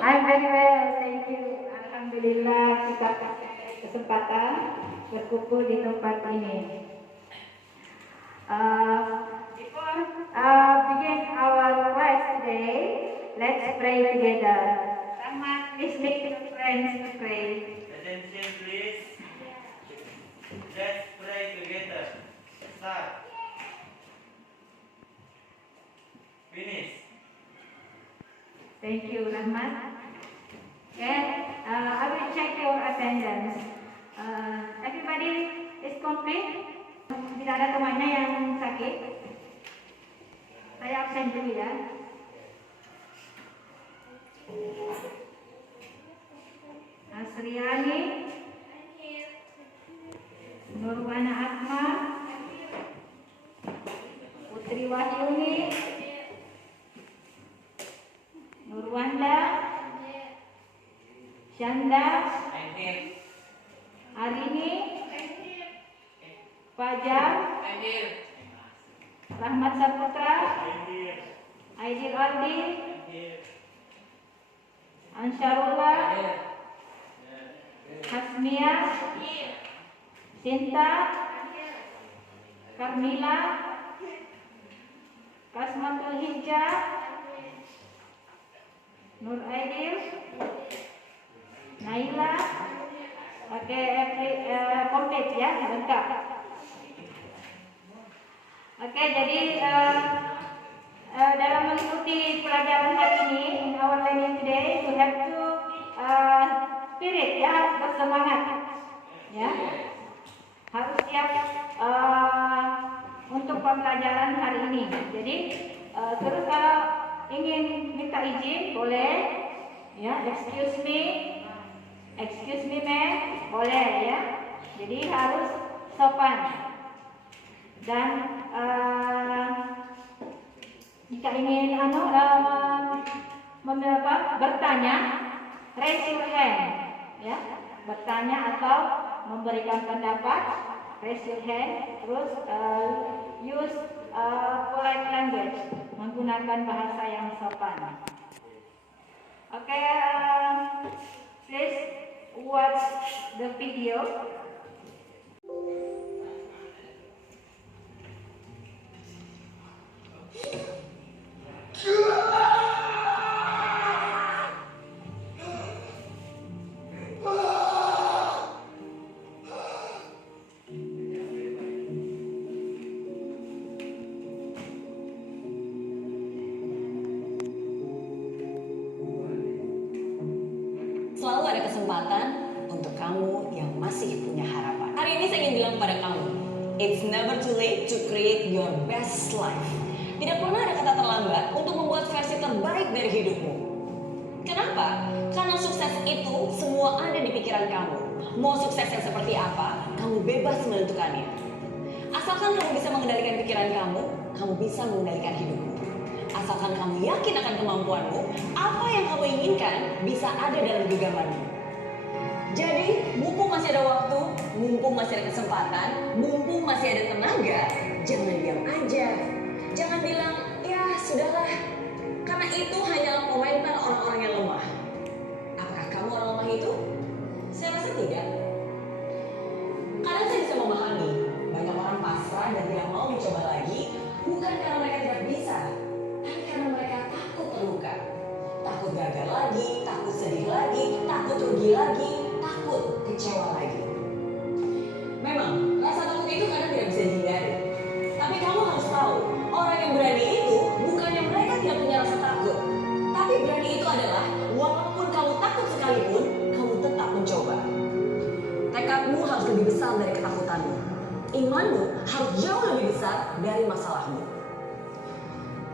I'm very well, thank you. Alhamdulillah kita kesempatan berkumpul di tempat ini. Before begin our class today, let's pray together. Rahmat, please make your friends to pray. Attention please. Let's pray together. Start. Finish. Thank you, Rahmat. Okay, I will check your attendance. Everybody is complete? Tidak ada temannya yang sakit? Saya absen dulu ya. Asriani, Nurwana Atma, Putri Wahyuni, Nurwanda, Syanda, Arini, Fajar, Rahmat Saputra, Aidil Aldi, Ansarullah, Hasmia, Sinta, Karmila, Kasmatul Hijjah, Nur Aidil, Naila. Oke, komplit ya, lengkap. Oke, jadi dalam mengikuti pelajaran hari ini, in our learning today, you have to spirit ya, bersemangat ya, harus siap untuk pembelajaran hari ini. Jadi terus kalau ingin minta izin boleh ya, excuse me ma'am, boleh ya. Jadi harus sopan dan jika ingin bertanya, raise your hand ya, bertanya atau memberikan pendapat, raise your hand. Terus use polite language, menggunakan bahasa yang sopan. Oke, please watch the video. Selalu ada kesempatan untuk kamu yang masih punya harapan. Hari ini saya ingin bilang kepada kamu, it's never too late to create your best life. Tidak pernah ada kata terlambat untuk membuat versi terbaik dari hidupmu. Kenapa? Karena sukses itu semua ada di pikiran kamu. Mau sukses yang seperti apa, kamu bebas menentukannya. Asalkan kamu bisa mengendalikan pikiran kamu bisa mengendalikan hidupmu. Asalkan kamu yakin akan kemampuanmu, apa yang kamu inginkan bisa ada dalam genggamanmu. Jadi, mumpung masih ada waktu, mumpung masih ada kesempatan, mumpung masih ada tenaga, jangan diam aja. Jangan bilang, ya sudahlah, karena itu hanyalah komentar orang-orang yang lemah. Apakah kamu orang lemah itu? Saya rasa tidak. Kadang saya bisa memahami, banyak orang pasrah dan tidak mau mencoba lagi, bukan karena mereka tidak bisa, tapi karena mereka takut terluka. Takut gagal lagi, takut sedih lagi, takut rugi lagi, takut kecewa lagi. Memang, rasa takut itu kadang tidak bisa dihindari. Tapi kamu harus tahu, orang yang berani itu bukannya mereka tidak punya rasa takut. Tapi berani itu adalah, walaupun kamu takut sekalipun, kamu tetap mencoba. Tekadmu harus lebih besar dari ketakutanmu. Imanmu harus jauh lebih besar dari masalahmu.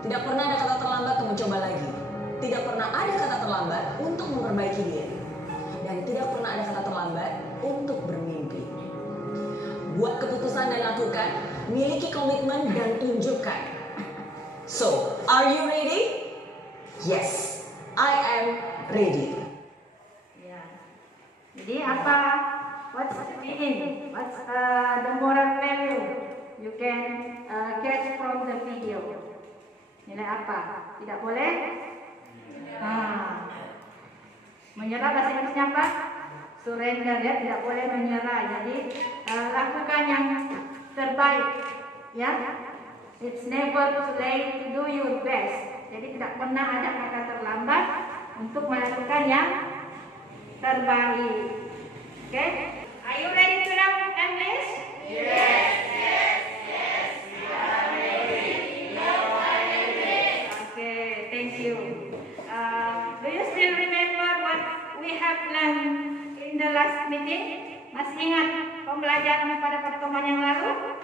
Tidak pernah ada kata terlambat untuk mencoba lagi. Tidak pernah ada kata terlambat untuk memperbaiki diri. Dan tidak pernah ada kata terlambat untuk bermimpi. Buat keputusan dan lakukan, miliki komitmen dan tunjukkan. So, are you ready? Yes, I am ready. Ya. Jadi apa? What's the meaning? What's the moral value you can catch from the video? Nilai apa? Tidak boleh? Menyerah bahasa Inggrisnya apa? Surrender, ya, tidak boleh menyerah. Jadi lakukan yang terbaik, ya. It's never too late to do your best. Jadi tidak pernah ada kata terlambat untuk melakukan yang terbaik. Oke? Are you ready to learn English? Yes. Okay, thank you. Do you still remember what we have learned in the last meeting? Masih ingat pembelajaran pada pertemuan yang lalu?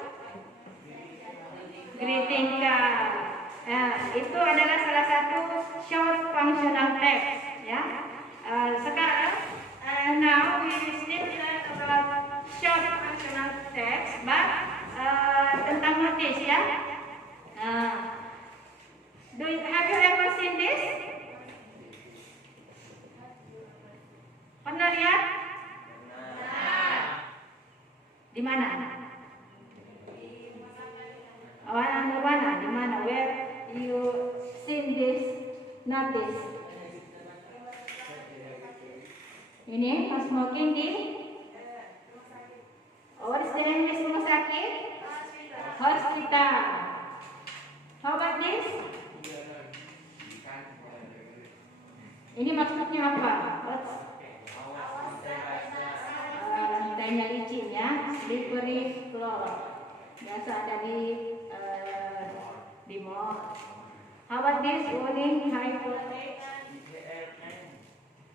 Greeting card. Itu adalah salah satu short functional text, ya. Sekarang, now we still learn about short functional text, but tentang notice, ya. Have you ever seen this? Pernah lihat? Di mana? Mana? Di mana? Where you seen this notice? Ini pas smoking di what is the English rumah sakit? Hospital. How about this? Ini maksudnya apa? Lantainya licin, ya, slippery floor. Biasa ada di mall. How about this? Warning, high voltage.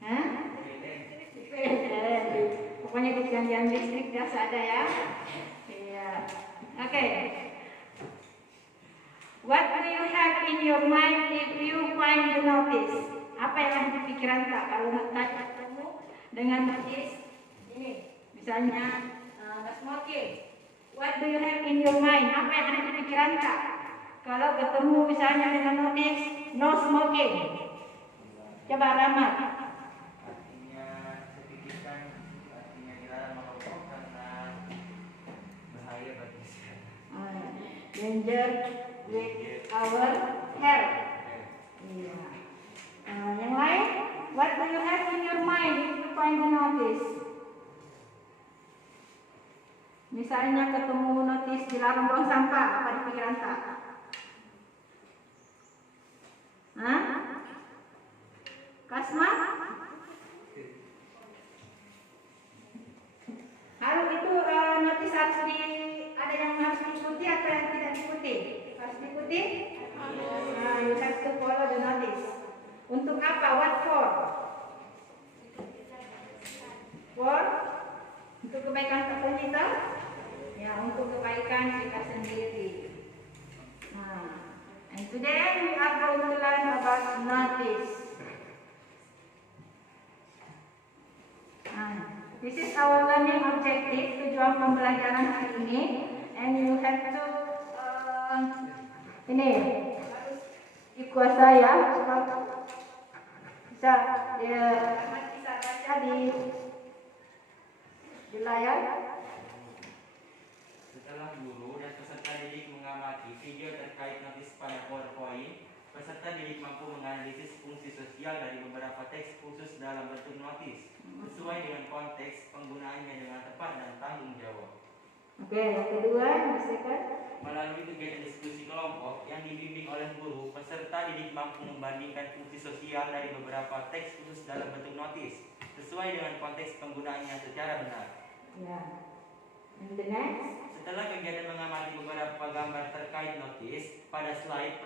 Hah? Pokoknya di tiang listrik biasa ada, ya. Iya. Oke. What do you have in your mind if you find the notice? Apa yang ada di pikiran Kak kalau tadi ketemu dengan notice ini? Misalnya smoking. What do you have in your mind? Apa yang ada di pikiran Kak kalau ketemu misalnya dengan notice no smoking? Coba Rahmat. Artinya sepikirkan, artinya dilarang merokok karena bahaya bagi kesehatan. Danger with our health. Iya. Yang lain, what do you have in your mind if you find the notice? Misalnya ketemu notice dilarang buang sampah, apa di pikiran Kak? Hah? Kasma? Kalau itu notice harus ada yang harus diikuti atau yang tidak diikuti? Harus diikuti? You have to follow the notice. Untuk apa? What for? For? Untuk kebaikan kita? Ya, untuk kebaikan kita sendiri. And today we are going to learn about notice. This is our learning objective, tujuan pembelajaran hari ini. And you have to ini dikuasai, ya, bisa baca di layar. Setelah guru dan peserta didik mengamati video terkait notis pada PowerPoint, peserta didik mampu menganalisis fungsi sosial dari beberapa teks khusus dalam bentuk notis, sesuai dengan konteks penggunaannya dengan tepat dan tanggung jawab. Oke, yang kedua, misalkan Melalui kegiatan diskusi kelompok yang dibimbing oleh guru, peserta didik mampu membandingkan fungsi sosial dari beberapa teks khusus dalam bentuk notis, sesuai dengan konteks penggunaannya secara benar. ya. And the next. Setelah kegiatan mengamati beberapa gambar terkait notis, pada slide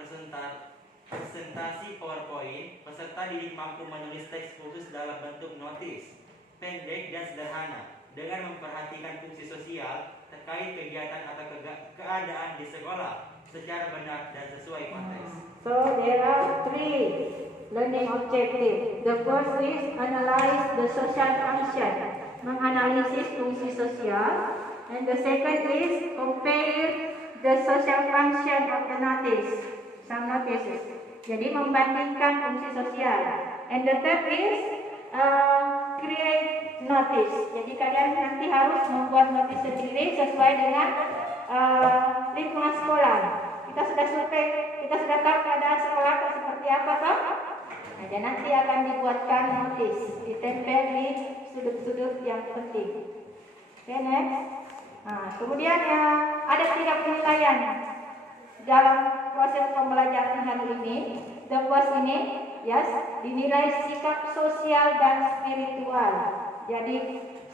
presentasi PowerPoint, peserta didik mampu menulis teks khusus dalam bentuk notis, pendek dan sederhana, dengan memperhatikan fungsi sosial terkait kegiatan atau keadaan di sekolah secara benar dan sesuai konteks. So there are three learning objectives. The first is analyze the social function, menganalisis fungsi sosial. And the second is compare the social function of the notice, some notices. Jadi membandingkan fungsi sosial. And the third is create notice. Jadi kalian nanti harus membuat notice sendiri sesuai dengan lingkungan sekolah. Kita sudah survei, kita sudah tahu keadaan sekolah seperti apa toh? dan nanti akan dibuatkan notis, ditempel di sudut-sudut yang penting. Oke, next. Kemudian ya, ada 3 penilaian dalam proses pembelajaran hari ini. The first ini, yes, dinilai sikap sosial dan spiritual. Jadi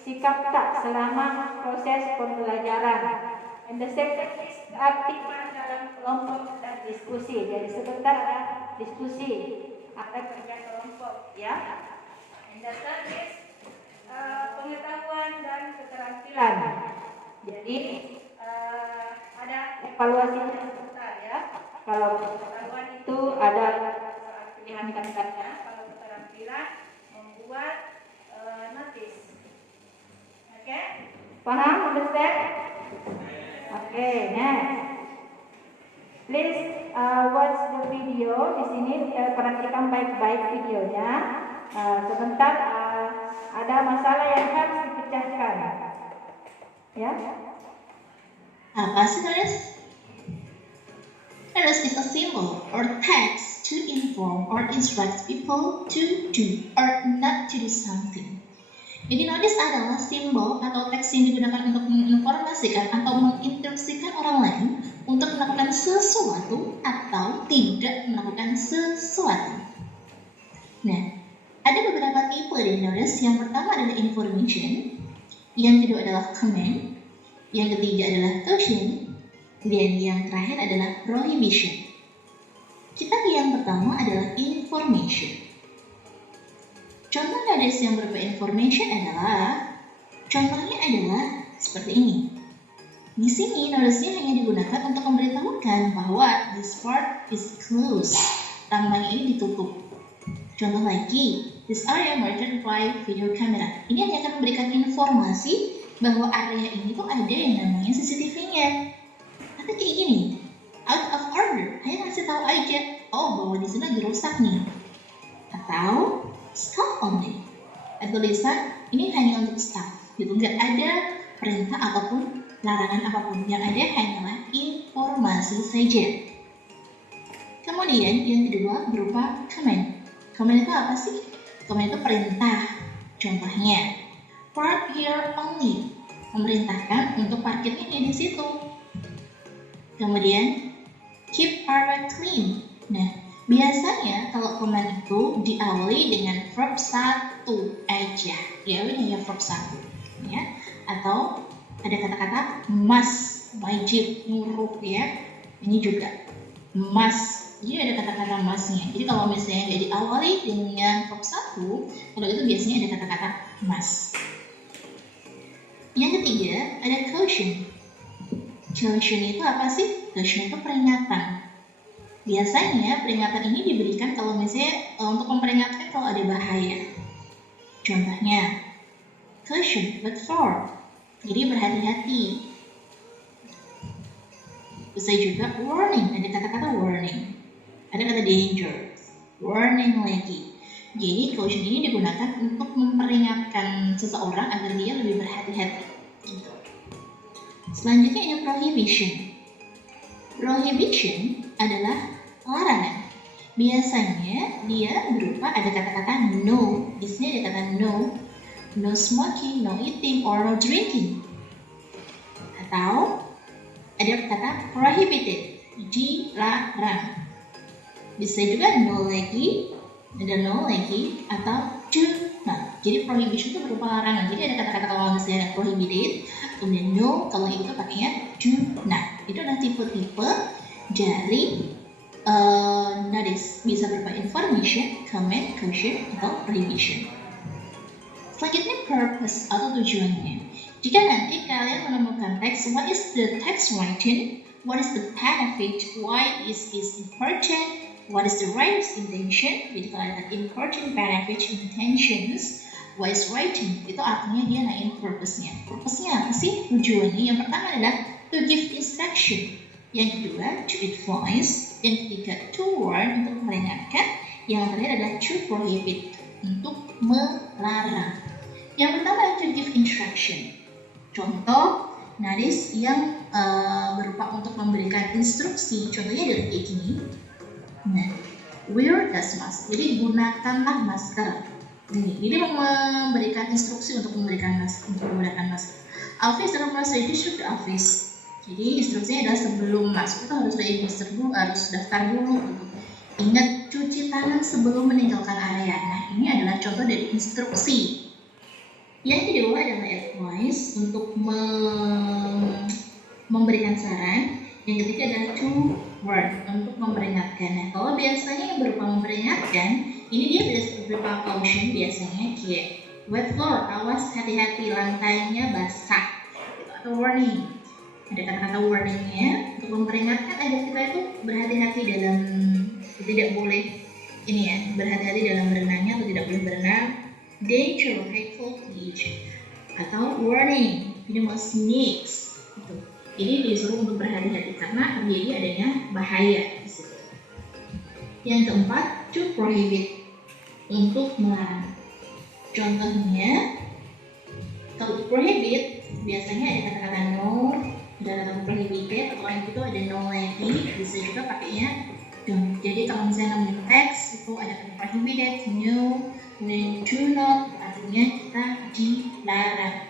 sikap tak selama proses pembelajaran. And the second is keaktifan dalam kelompok dan diskusi. Jadi sebentar ada diskusi, ada kerja kelompok, ya. And the third is pengetahuan dan keterampilan. Jadi ada evaluasinya sebentar, ya. Kalau pengetahuan itu ada pilihan kata-katanya, kalau keterampilan membuat notis. Oke? Paham? Understand? Oke, next. Please watch the video. Di sini perhatikan baik-baik videonya. Sebentar ada masalah yang harus dipecahkan. Ya. Apa sih nulis? Nulis is a symbol or text to inform or instruct people to do or not to do something. Jadi notice adalah simbol atau teks yang digunakan untuk menginformasikan atau menginstruksikan orang lain untuk melakukan sesuatu atau tidak melakukan sesuatu. Nah, ada beberapa tipe dari notice. Yang pertama adalah information, yang kedua adalah command, yang ketiga adalah caution, dan yang terakhir adalah prohibition. Kita ke yang pertama adalah information. Contoh notice yang berupa information contohnya adalah seperti ini. Di sini notice-nya hanya digunakan untuk memberitahukan bahwa this part is closed. Tambahnya ini ditutup. Contoh lagi, this area marked by video camera. Ini hanya akan memberikan informasi bahwa area ini tuh ada yang namanya CCTV-nya. Atau kayak gini, out of order, hanya ngasih tahu aja, bahwa di sini lagi rusak nih. Atau stop only. Ada tulisan ini hanya untuk stop. Gitu, nggak ada perintah ataupun larangan apapun. Yang ada hanyalah informasi saja. Kemudian yang kedua berupa command. Command itu apa sih? Command itu perintah. Contohnya, park here only. Memerintahkan untuk parkirnya di situ. Kemudian, keep area clean. Nah, biasanya kalau command itu diawali dengan verb 1 aja. Diawali hanya verb 1. Ya. Atau ada kata-kata must, wajib, nyuruh ya. Ini juga must. Jadi ada kata-kata must-nya. Jadi kalau misalnya nggak diawali dengan verb 1, kalau itu biasanya ada kata-kata must. Yang ketiga ada caution. Caution itu apa sih? Caution itu peringatan. Biasanya peringatan ini diberikan kalau misalnya untuk memperingatkan kalau ada bahaya. Contohnya, caution but for. Jadi berhati-hati. Bisa juga warning, ada kata-kata warning. Ada kata danger, warning lagi. Jadi caution ini digunakan untuk memperingatkan seseorang agar dia lebih berhati-hati. Gitu. Selanjutnya ada prohibition. Prohibition adalah larangan. Biasanya dia berupa ada kata-kata no. Di sini ada kata no. No smoking, no eating, or no drinking. Atau ada kata prohibited, dilarang. Bisa juga no lagi, ada no lagi, atau do not. Jadi prohibition itu berupa larangan. Jadi ada kata-kata kalau misalnya prohibited, kemudian no, kalau itu pakainya do not. Itu adalah tipe-tipe dari notice. Bisa berupa information, command, caution, atau prohibition. Selanjutnya purpose atau tujuannya. Jika nanti kalian menemukan teks, what is the text written? What is the benefit? Why is this important? What is the writer's intention? Jadi kalau ada important, benefit, intentions, why is writing? Itu artinya dia naik purpose-nya. Purpose-nya apa sih? Tujuannya. Yang pertama adalah to give instruction. Yang kedua, to advise. Yang ketiga, to warn, untuk memperingatkan. Yang terakhir adalah to prohibit, untuk melarang. Yang pertama, to give instruction. Contoh, notice yang berupa untuk memberikan instruksi. Contohnya adalah kayak gini. Nah, wear gas mask. Jadi gunakanlah masker. Ini memberikan instruksi untuk menggunakan masker. Office dalam bahasa Inggris itu office. Jadi instruksinya adalah sebelum masuk itu harus register dulu, harus daftar dulu. Gitu. Ingat cuci tangan sebelum meninggalkan area. Nah, ini adalah contoh dari instruksi. Yang kedua adalah advice untuk memberikan saran. Yang ketiga adalah to warn untuk memperingatkan. Nah, kalau biasanya yang berupa memperingatkan, ini dia berupa caution biasanya kayak wet floor, awas hati-hati lantainya basah, gitu. Atau warning, ada kata-kata warningnya untuk memperingatkan agar kita itu berhati-hati dalam tidak boleh ini ya, berhati-hati dalam berenangnya atau tidak boleh berenang. Danger, hateful beach, atau warning, venomous snakes, gitu. Jadi disuruh untuk berhati-hati karena terjadi adanya bahaya di situ. Yang keempat, to prohibit, untuk melarang. Contohnya, kalau prohibit biasanya ada kata-kata no, ada kata prohibited, atau yang itu ada no lagi, bisa juga pakainya don't. Jadi kalau misalnya namanya teks itu ada kata prohibited, no, kemudian do not, artinya kita dilarang.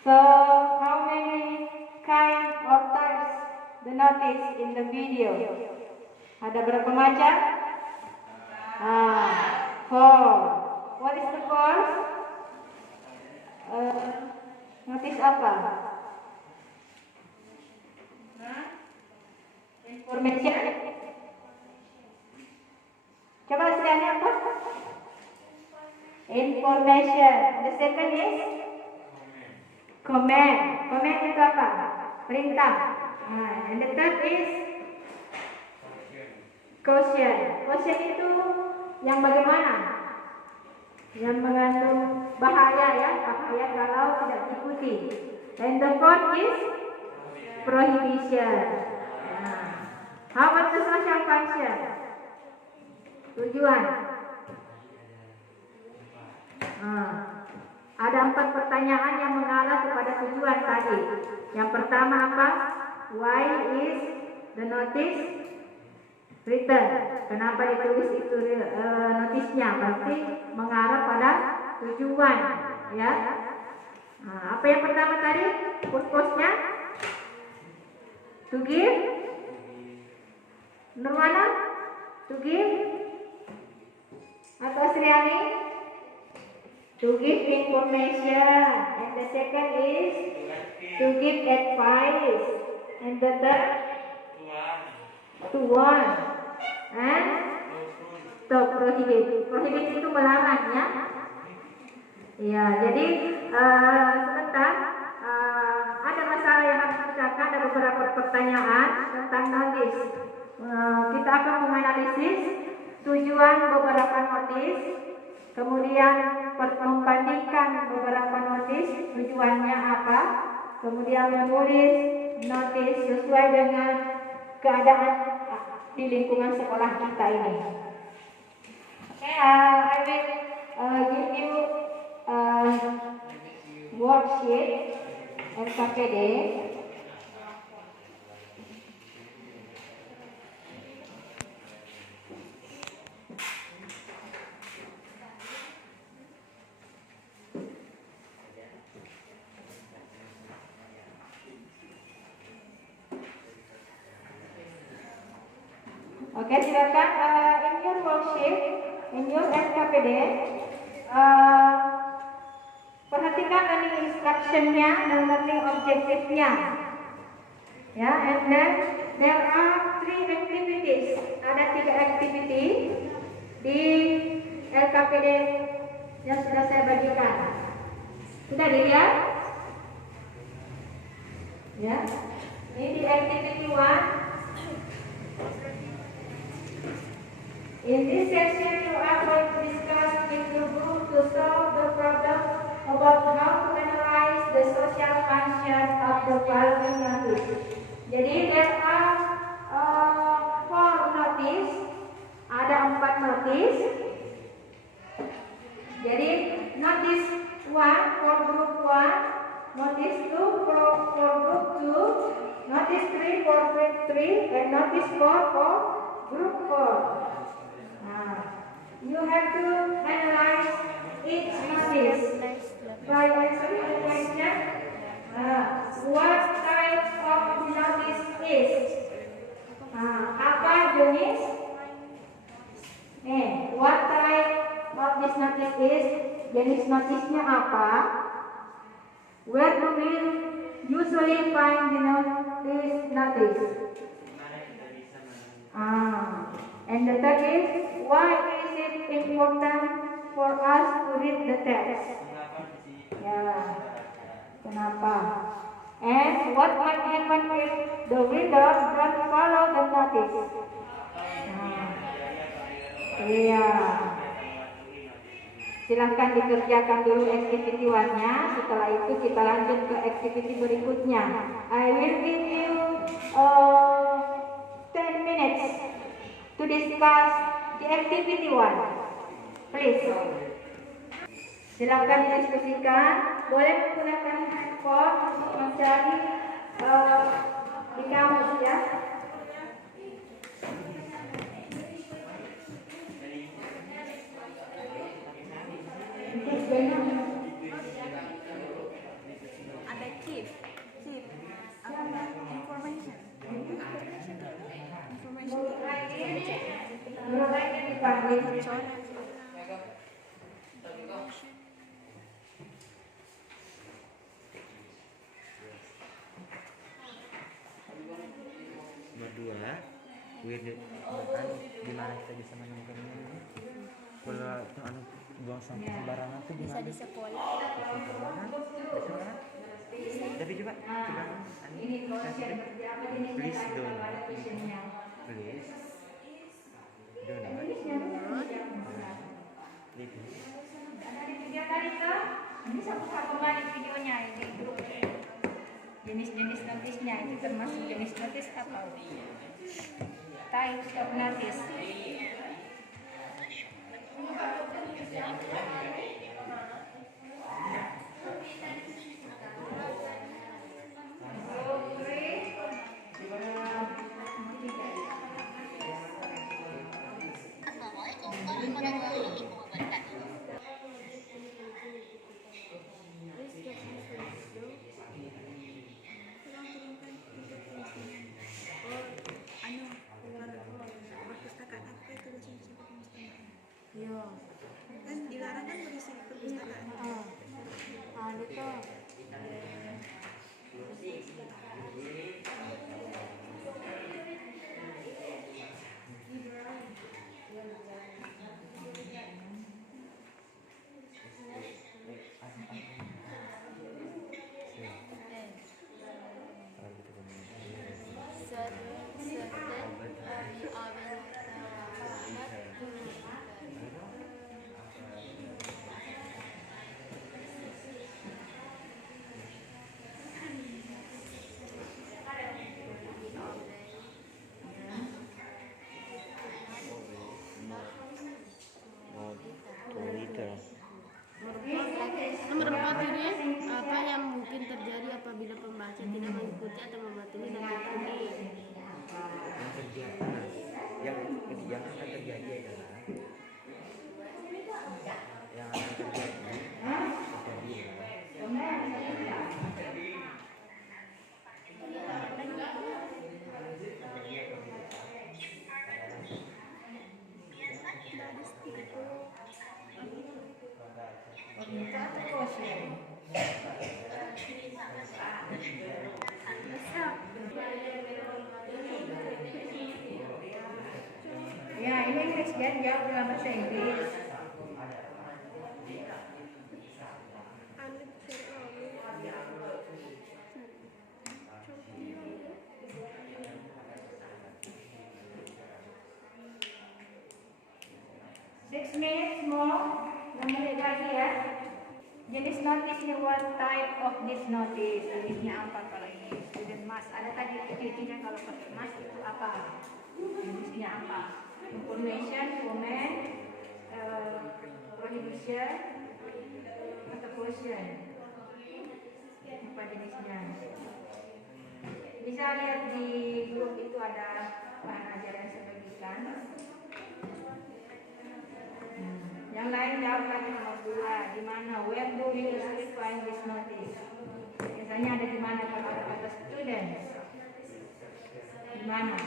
So, how many kind of types the notice in the video? Ada berapa macam? 4. What is the first? Notice apa? Information. Coba istilahnya apa? Information. The second is command. Command itu apa? Perintah. And the third is caution. Caution itu yang bagaimana? Yang mengandung bahaya ya, bahaya kalau tidak diikuti. And the fourth is prohibition. How about the social function? Tujuan. Ada 4 pertanyaan yang mengarah kepada tujuan tadi. Yang pertama apa? Why is the notice written? Kenapa ditulis itu notisnya? Berarti mengarah pada tujuan, ya. Apa yang pertama tadi? Purpose-nya? To give? Nirwana? To give? Atau Sriani? To give information. And the second is to give advice. And the third? To warn. And to prohibit. Prohibit itu melarang ya. Ya, jadi sebentar ada masalah yang harus dikatakan, ada beberapa pertanyaan tentang notis. Kita akan menganalisis tujuan beberapa notis, kemudian membandingkan beberapa notis tujuannya apa, kemudian menulis notis sesuai dengan keadaan di lingkungan sekolah kita ini. Okay, I will give you worksheet LKPD. Oke, silakan in your worksheet, in your LKPD, perhatikan learning instruction-nya dan learning objective-nya. Ya, and then there are 3 activities. Ada 3 activity di LKPD yang sudah saya bagikan. Sudah dilihat? Ya. Ini di activity 1. In this session, you are going to discuss with your group to solve the problem about how to analyze the social function of the following notice. Jadi, there are 4 notice. Ada 4 notice. Jadi, notice 1 for group 1, notice 2 for group 2, notice 3 for group 3, 3 and notice 4 for group 4. You have to analyze each notice by answering the question. What type of notice is? Apa jenis? What type of this notice is? Jenis notisnya apa? Where do we usually find the notice? And the third is, why is it important for us to read the text? Ya, kenapa? And what might happen if the reader don't follow the notice? Iya. Silahkan dikerjakan dulu activity 1-nya. Setelah itu kita lanjut ke activity berikutnya. I will give you 10 minutes to discuss the activity 1. Please. Silahkan didiskusikan. Boleh menggunakan handphone untuk mencari di kamus ya. Ada chip Information dipanggil. Berdua, gimana kita bisa menemukan ini? Kalau buang sampah sembarangan tuh bisa gimana? di sekolah. Tapi coba Ini question berapa jenisnya? Please Kak? don't. Ada questionnya. Please don't leave it. Ada di video tadi kan? Ini satu-satu balik videonya ini grup. Jenis-jenis notisnya itu termasuk jenis notis apa? Type of notice. Assalamualaikum warahmatullahi wabarakatuh. Perpustakaan apa itu bahasa Indonesia perpustakaan? Iya. Kan dilarang kan berisi perpustakaan. Ada tuh. Nomor 4 ini apa yang mungkin terjadi apabila pembaca tidak mengikuti atau mematuhi daftar ini? Yang akan terjadi adalah Ya, ini Inggris ya, jawab dalam bahasa Inggris. Six minutes more, 6 menit lagi ya. Jenis notice ini, what type of this notice? Jenisnya apa kalau ini? Student mas, ada tadi ciri-cirinya kalau pakai mas itu apa? Jenisnya apa? Information, comment, prohibition, atau question. Apa jenisnya? Bisa Bisa lihat di grup itu ada bahan ajaran saya bagikan. Yang lain jawab lagi nomor 2. Di mana? Where do you usually find this notice? Biasanya ada di mana kalau ada kata students? Di mana?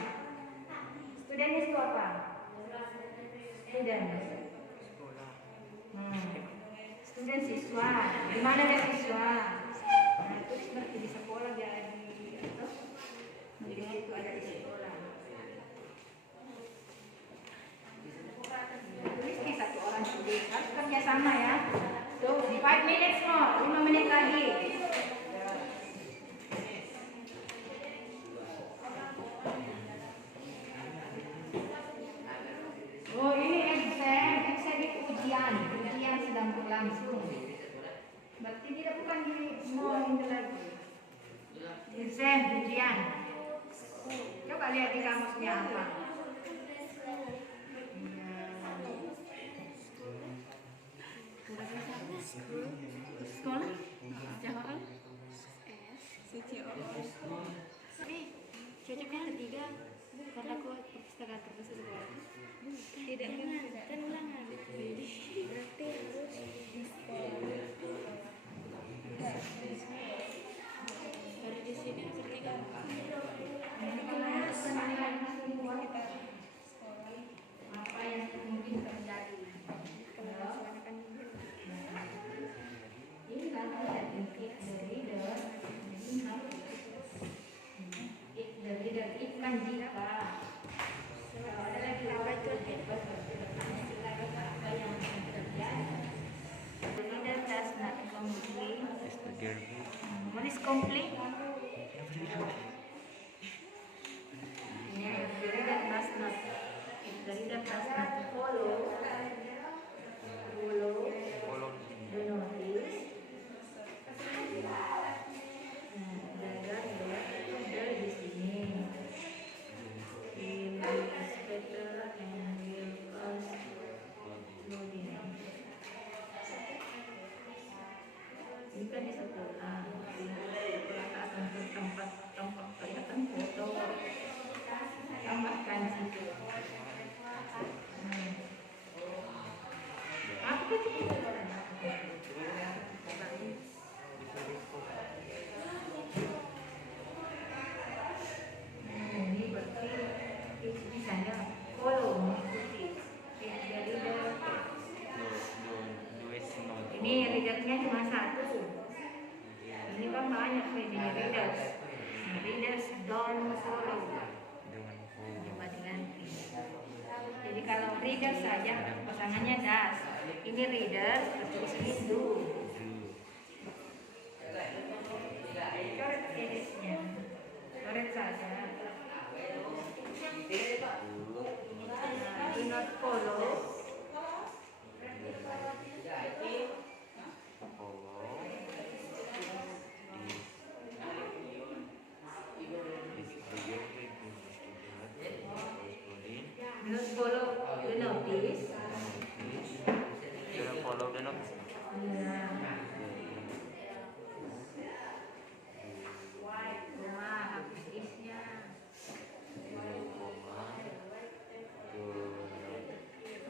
Student itu apa? Student. Student siswa. Di mana ada siswa? Nah, itu seperti di sekolah dia di atau di situ ada di sekolah. Tulis nih satu orang tulis. Harus kerja sama ya. Tuh, 5 minutes more. 5 menit lagi. Oh, ini exam itu ujian sedang berlangsung. Berarti tidak bukan di mau itu lagi. Exam ujian. Coba lihat di kamusnya apa. Sekolah? Jawab. Tapi cocoknya ketiga karena aku perpustakaan terbesar sekolah. Tidak kan ulangan. Berarti harus di sekolah. Baru di sini ketiga. Ini kelas apa yang mungkin terjadi. Ini kan tidak it the reader. It the reader it kan jika. Ada lagi apa itu apa yang terjadi. The reader does not complete. What is complete? Yeah, the reader does not. If the reader does not follow the notice, di sini is better and will cause loading. Ini kan di sekolah, akan tempat kelihatan foto, tambahkan situ. Apa itu? Ini berarti misalnya follow mengikuti. Ini readernya cuma satu. Ini kan banyak ini readers. Readers don't follow. Coba diganti. Jadi kalau readers saja pasangannya das. Ini readers, terus di sini do. Coret editnya. Coret saja. Do not follow. Don't follow the notice. Don't follow the notice. Cuma hapus isnya.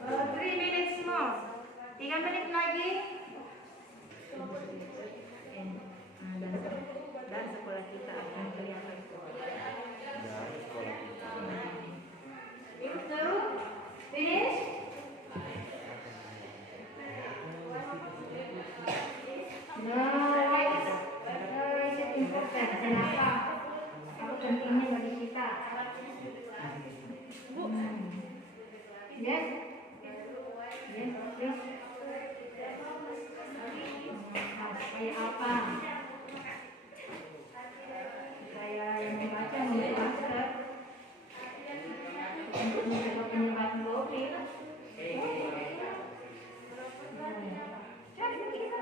3 minutes more. 3 menit lagi. Dan sekolah kita akan kelihatan. Itu finish. No, it's important. Kenapa? Apa pentingnya bagi kita? Yes. Yes. Kayak apa? Saya yang membaca master untuk mencoba penyebab mobil. Cari kita.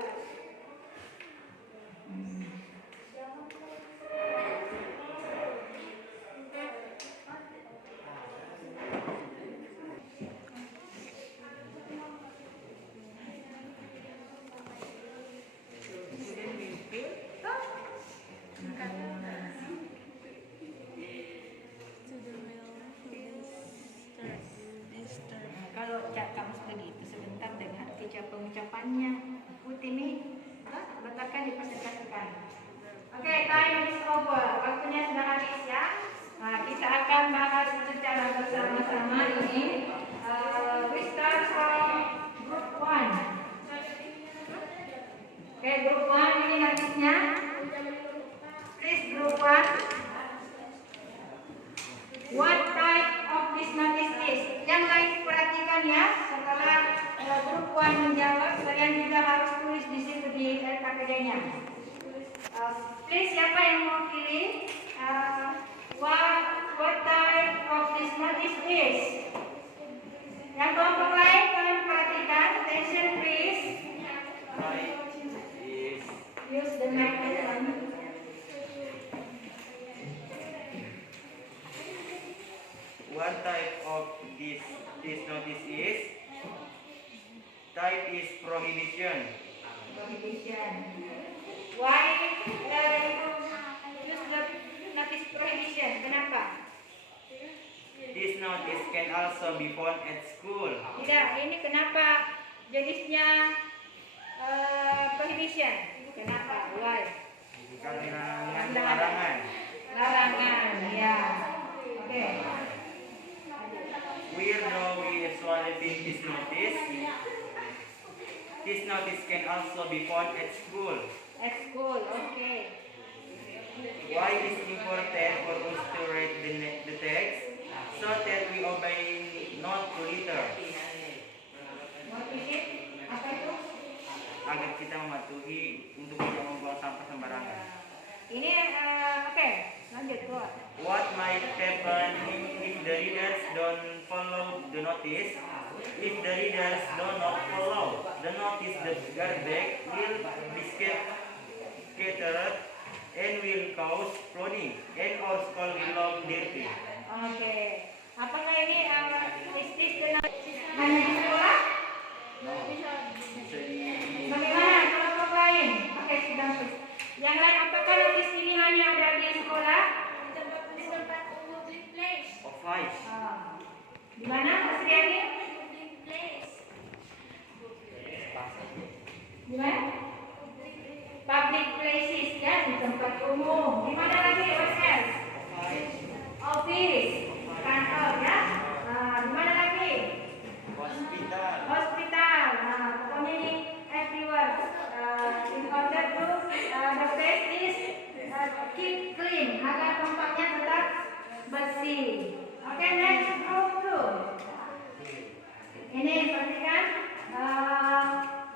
What type of this notice is? Yang lain perhatikan ya. Setelah grup 1 menjawab, kalian juga harus tulis di situ di LKPD-nya. Please, siapa yang mau pilih? What type of this notice is? Yang kelompok lain kalian perhatikan. Attention please. Type is Use the microphone. what type of this notice is? Type is prohibition. Prohibition. Why you use the notice prohibition? Kenapa? This notice can also be found at school. Tidak, ini kenapa jenisnya prohibition? Kenapa? Why? Karena mengandung larangan. Larangan, ya. Oke. Where do we usually find this notice can also be found at school. At school, oke. Why is important for us to read the text so that we obey not to litter? What is it? Apa itu? Agar kita mematuhi untuk tidak membuang sampah sembarangan. Ini oke. Lanjut, keluar. What might happen if the readers don't follow the notice? If the readers do not follow the notice, the garbage will be scattered and will cause flooding and our school will look dirty. Oke. Apakah ini istis dengan hanya di sekolah? Bisa di Bagaimana kelompok lain? Oke, sudah. Yang lain, apakah notis ini hanya ada di sekolah? Di tempat public place. office. Di mana, Mas Riyadi? Public place. Di mana? Public places, ya, di tempat umum. Di mana lagi, Mas Els? Office, kantor, ya. Di mana lagi? Hospital. Hospital. Pokoknya ini everywhere. In order to the place is keep clean agar tempatnya tetap bersih. Oke, next group 2. Ini perhatikan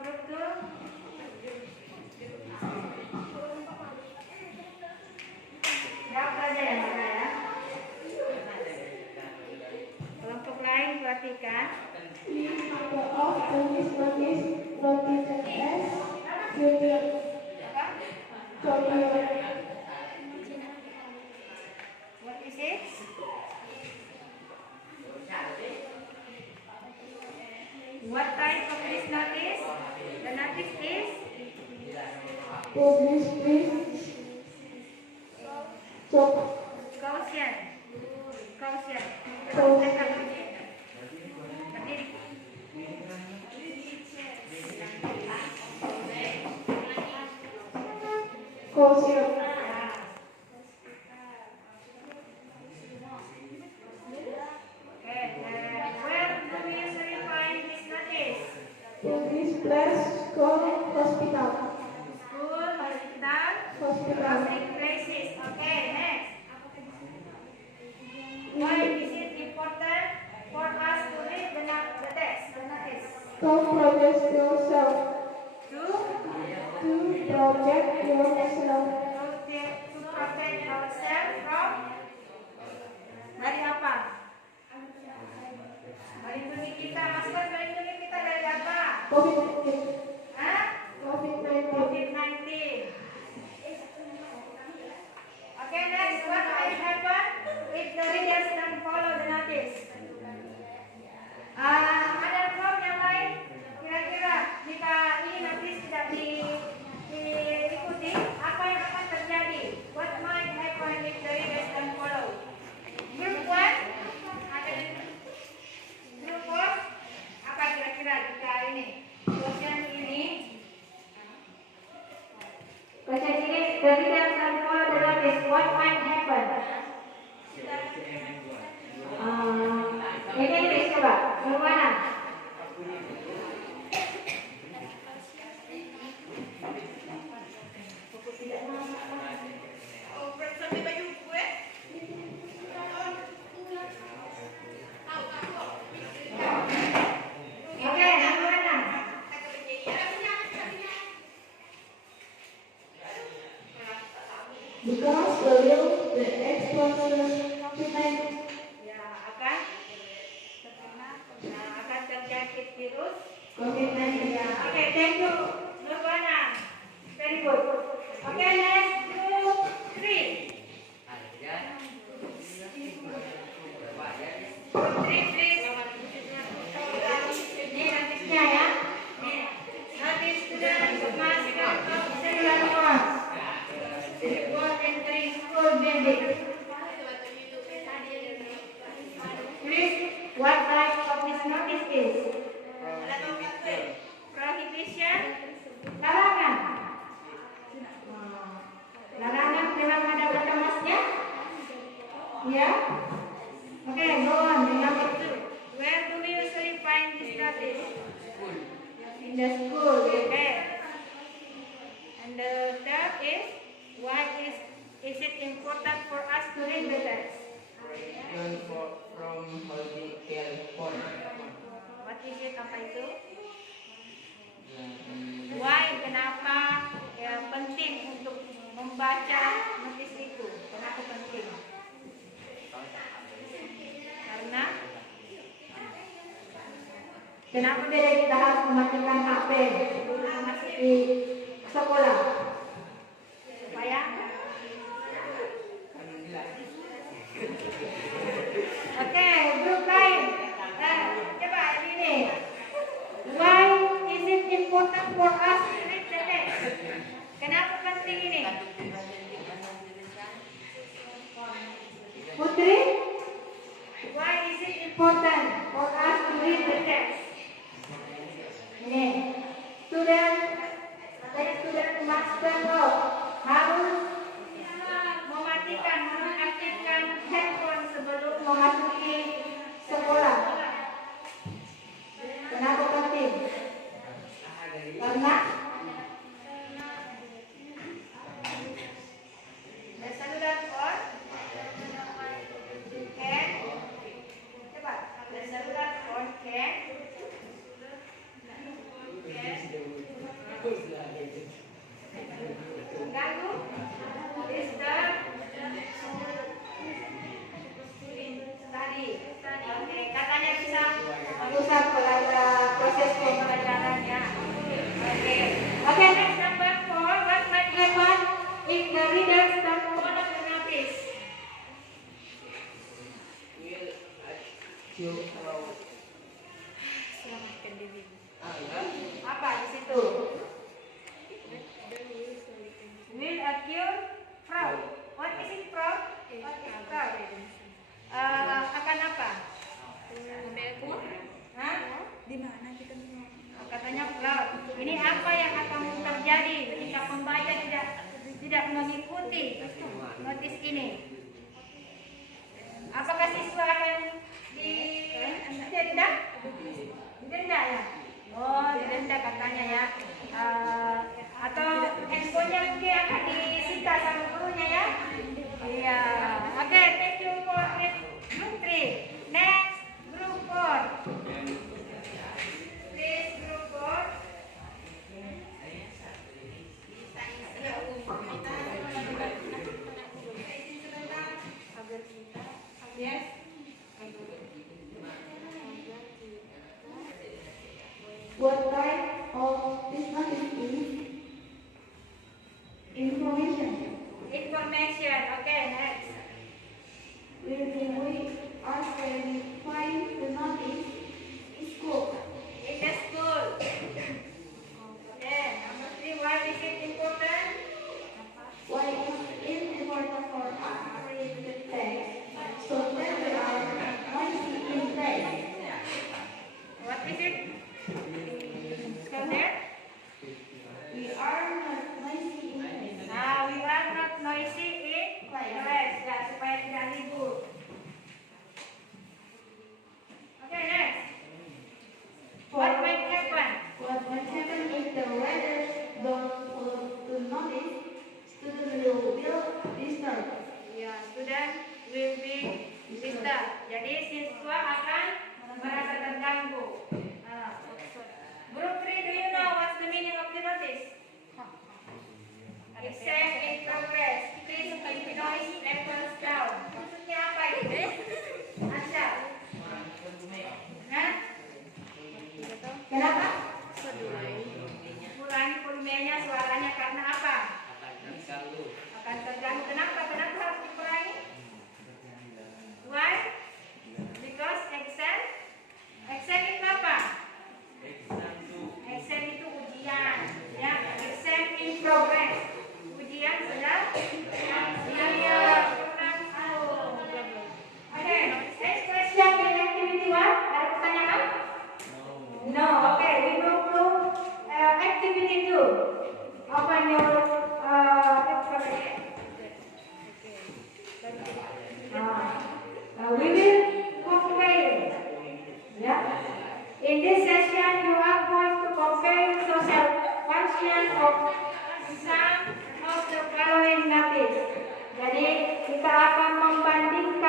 group 2. Jawab saja ya, Mbak ya. Kelompok lain perhatikan. What is it? What type of this notice? The notice is caution. Caution. Berdiri. Okay, where do we usually find this notice? School, hospital, public places. Okay, next. Why is it important for us to read the text, the notice? To protect ourselves from dari apa? Melindungi kita, masker melindungi kita dari apa? Hah? COVID-19. Okay, next, what will happen if the readers don't follow the notice? Ada form yang lain? Kira-kira jika ini notice tidak diikuti, Okay, thank you, Nirvana. Very good. Okay, next, 2, 3. 3, please. Ini notisnya ya. Nih, notice students must come of cellular phones before entering school building. Please, what type of this notice is? Prohibition, larangan. Larangan memang ada kata masnya? Ya. Okay, go on. Number 2. Where do we usually find this notice? In the school, okay. And the third is, why is it important for us to read the text? From holding phone. What is it, apa itu? Why, kenapa ya, penting untuk membaca notis itu? Kenapa penting? Karena kenapa beda kita harus mematikan HP sebelum memasuki sekolah? Supaya oke, grup lain. Coba ini. Why is it important for us to read the text? Kenapa penting ini? Putri, why is it important for us to read the text? Ini, student master law harus mematikan, mengaktifkan handphone sebelum memasuki sekolah. Kenapa penting? Karena the cellular phone can, coba, the cellular phone can mengganggu, disturb, study. Oke, katanya bisa merusak proses pembelajarannya. Oke, next number 4. What might happen if the readers don't follow the notice? Apa di situ? Will occur fraud. What is it fraud? What is fraud? Akan apa? Hah? Di mana kita mau? Katanya fraud. Ini apa yang akan terjadi jika pembaca tidak mengikuti notis ini? Apakah siswa akan didenda? Didenda ya? Oh, didenda katanya ya. Atau handphonenya mungkin akan disita sama gurunya ya? Iya. Oke, thank you for group 3. Next, group 4. Please, group 4. Yes. What type of this notice is? Information. Information. Okay, next. Where can we find the notice? School. In the school. Okay, number 3. Why is it important? Why is it important for us to read the text so that we are noisy in class? What is it? Go there. We are not noisy in class. We are not noisy in class. Ya, supaya tidak ribut. Okay, next. What might happen? What might happen if the readers don't follow the notice? Students will disturb. Ya, student will be disturbed. Jadi siswa akan merasa terganggu. Group 3, do you know what's the meaning of the notice? Exam in progress. Please keep noise levels down. Maksudnya apa itu? Asya. Nah? Kenapa?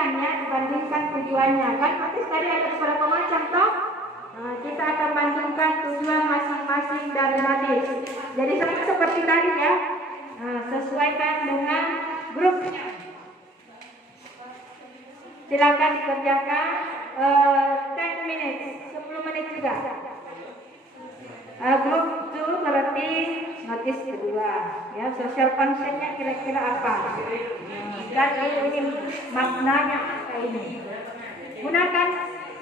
dibandingkan ya, dibandingkan tujuannya. Kan notis tadi ada beberapa macam toh. Nah, kita akan bandingkan tujuan masing-masing dari notis. Jadi seperti tadi ya, sesuaikan dengan grupnya. Silakan dikerjakan 10 minutes, 10 menit juga. Grup itu berarti notis kedua, ya social functionnya kira-kira apa? Dan ini maknanya apa ini? Gunakan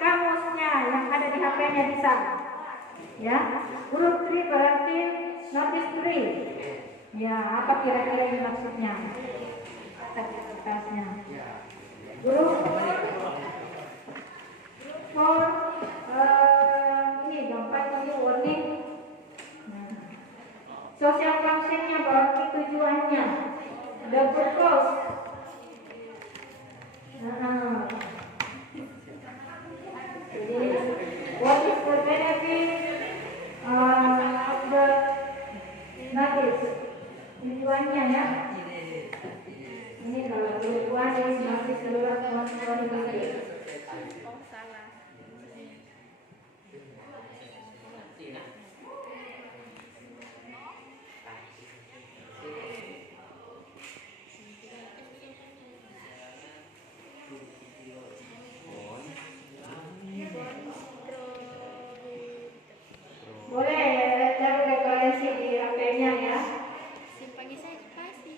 kamusnya yang ada di HP-nya bisa. Ya, grup 3 berarti notis 3. Ya, apa kira-kira ini maksudnya? Aktivitasnya. Grup 4 ini gambar ini warning. Social functionnya berarti tujuannya, the purpose. Jadi, what is the benefit of the notice? Tujuannya ya. Ini kalau tujuan ini masih seluruh teman-teman ini. Oh salah. Boleh ya, cari referensi di HP-nya ya. Simpannya saya spasi.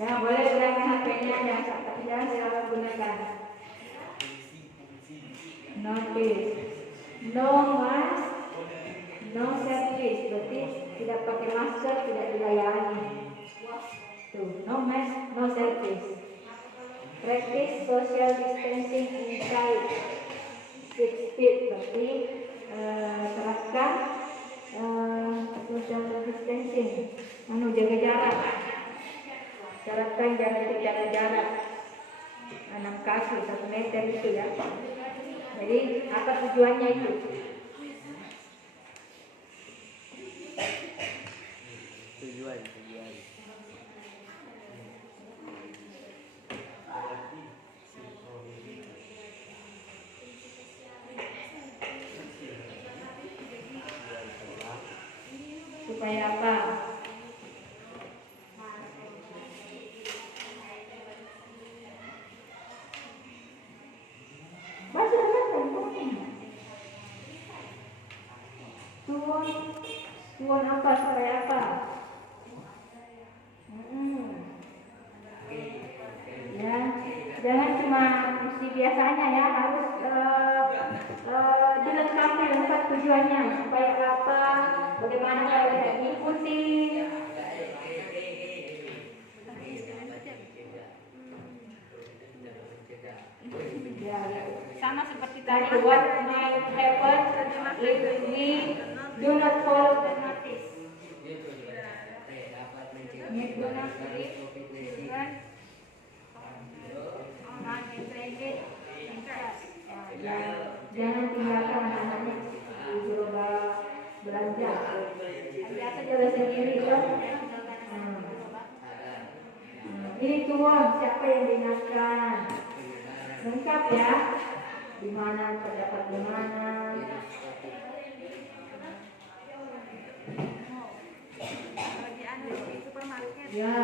Ya, boleh gunakan HP-nya ya, tapi jangan salah gunakan. Notice, no mask, no service, berarti tidak pakai masker, tidak dilayani. Tuh, no mask, no service. Practice social distancing inside 6 feet, berarti terapkan social distancing, jaga jarak. Syaratkan jangan jaga jarak 6 kaki 1 meter itu ya. Jadi apa tujuannya itu? Tujuan. Supaya apa? Tuan apa supaya apa? Ya, jangan cuma mesti biasanya ya, harus dilengkapi lengkap tujuannya supaya apa? Bagaimana kalau tidak diikuti? Ya, sama seperti tadi, what might happen if we do not follow the notice. Do not read children uninterested in class. Ya, jangan tinggalkan anak-anaknya di gerobak belanja. Biasa jalan sendiri kan. Ini tuan siapa yang diingatkan? Lengkap ya, di mana terdapat di mana. Di supermarket. Ya.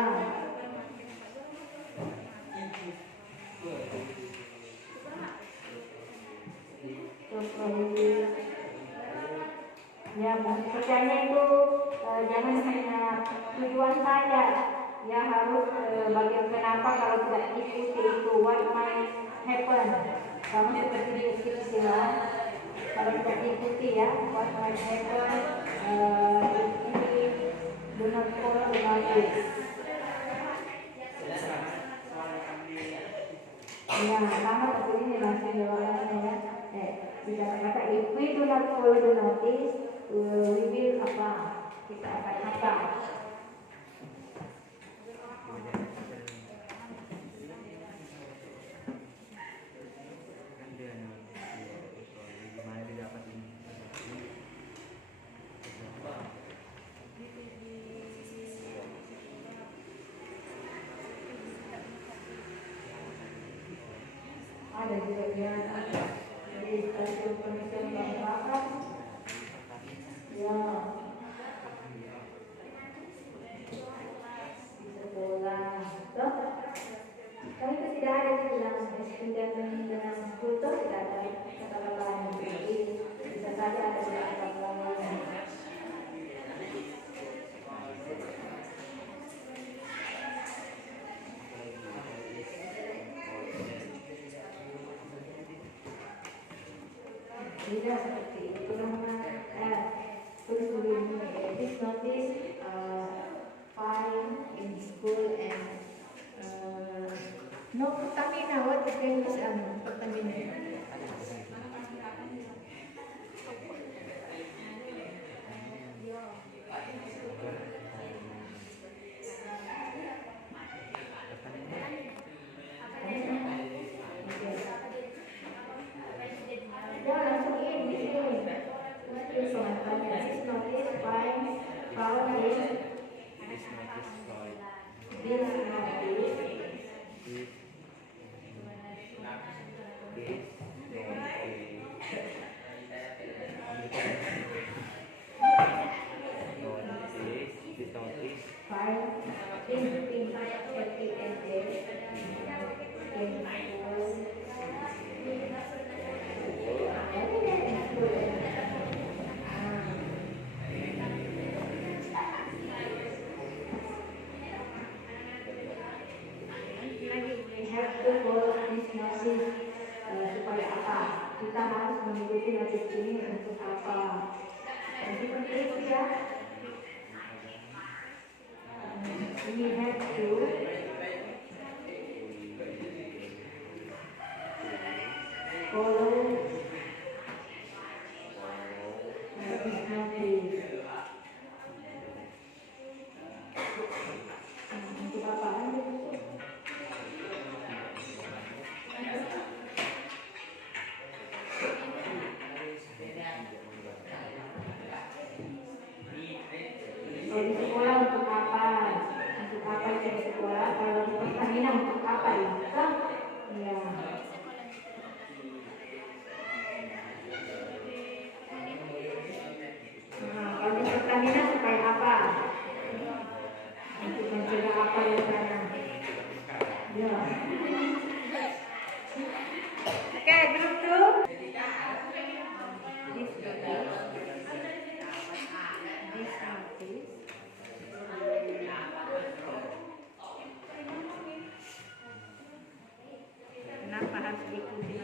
Ya, kerjanya itu jangan hanya tujuan saja. Ya harus bagian kenapa kalau tidak ikuti itu what might happen. Sama seperti di deskripsi lah. Kalau tidak ikuti ya what might happen. Ini do not follow the notice. Ya, sama seperti ini langsung jawabannya ya. Tidak kata if we do not follow the notice, we will apa? kita akan apa? Gimana didapat ini? Ada juga yang ada jadi stasiun pengisian bahan bakar. Ya. Di sekolah. Toh? Kan itu tidak ada di dalam dengan kultur tidak ada kata-kata lain. Jadi bisa saja ada kata-kata lain. Tidak seperti itu namanya. Tulis dulu ini. This notice fine in school and no Pertamina. What is English? Pertamina. Ya langsung in di sini. This notice fine found in this notice. Supaya apa? Kita harus mengikuti notis ini untuk apa? Jadi seperti itu ya. We have to follow notis notis. Untuk apa? Kalau di sekolah untuk apa? Untuk apa itu di sekolah? Kalau di Pertamina untuk apa itu? Ya. Nah, kalau di Pertamina supaya apa? Untuk mencegah apa di sana? Ya. Oke, grup tuh. Kenapa harus diikuti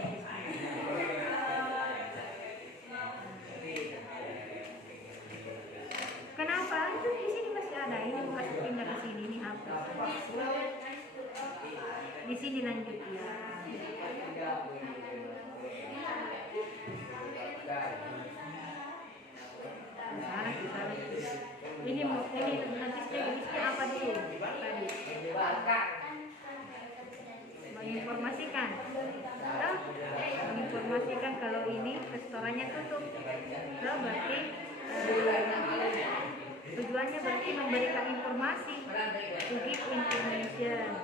Kenapa? Itu di sini masih ada. Ini bukan pindah ke sini. Ini apa? Di sini lanjut ya. Ini nanti apa dulu tadi? Menginformasikan, menginformasikan kalau ini restorannya tutup. Berarti tujuannya berarti memberikan informasi, to give information.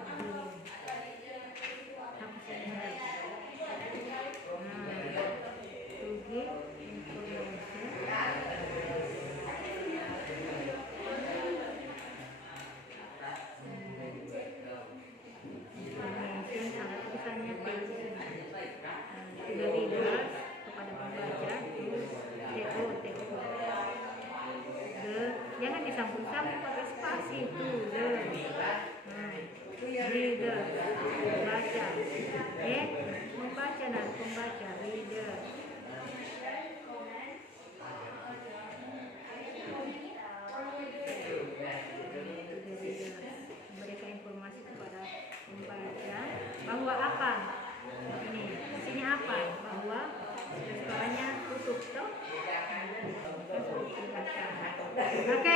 To give jangan disambung-sambung pakai spasi itu reader membaca membaca dan pembaca reader memberikan informasi kepada pembaca bahwa apa ini di sini apa bahwa restorannya tutup toh. Oke,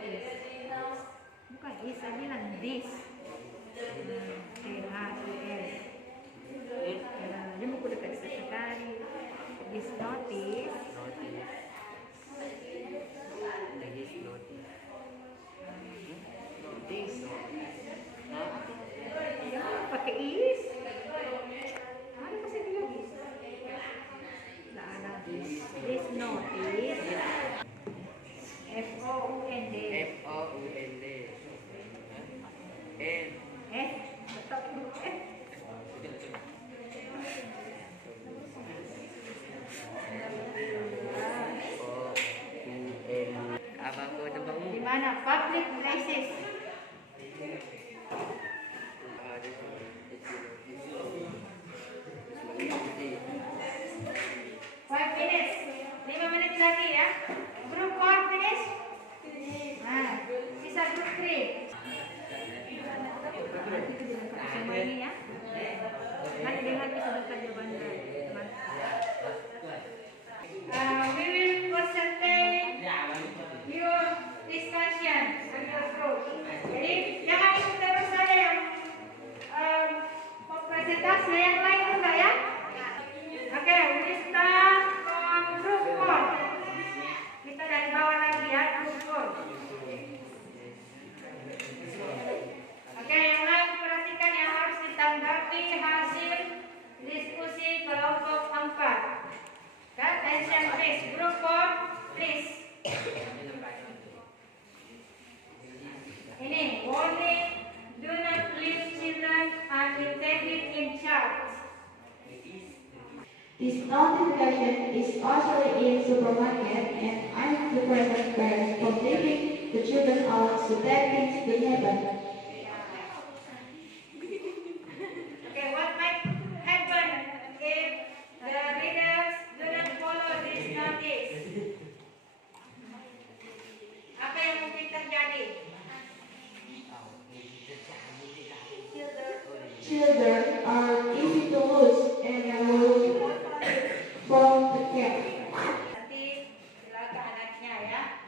Bukan is, saya bilang this. THIS. Dia buku dekat sekali. This notice. Ya, pakai is. Ada pasal dia is. Nggak ada this. This notice. FOUND. FOUND. N. F. Betul huruf F. Apa aku tempatmu? Di mana? Public places. Five minutes. 5 menit lagi ya. Group 4 finish. Nah, sisa group 3. Nanti itu dilengkapi semua ini ya. Nanti dengar bisa dapat jawabannya teman. We will present your discussion and your group. Jadi jangan ikut terus saja yang presentasi, yang lain enggak ya? Oke, we start from group 4. Kita dari bawah lagi ya, group 4. Oke, yang lain perhatikan yang harus ditanggapi hasil diskusi kelompok 4. Attention please, group 4 please. Ini warning, do not leave children unattended in charge. This notification is actually in supermarket and I'm the present parent for leaving the children out so that things will happen. Okay, what might happen if the readers do not follow this notice? Apa yang mungkin terjadi? Children are easy to lose and will from the gap. Nanti silakan anaknya ya.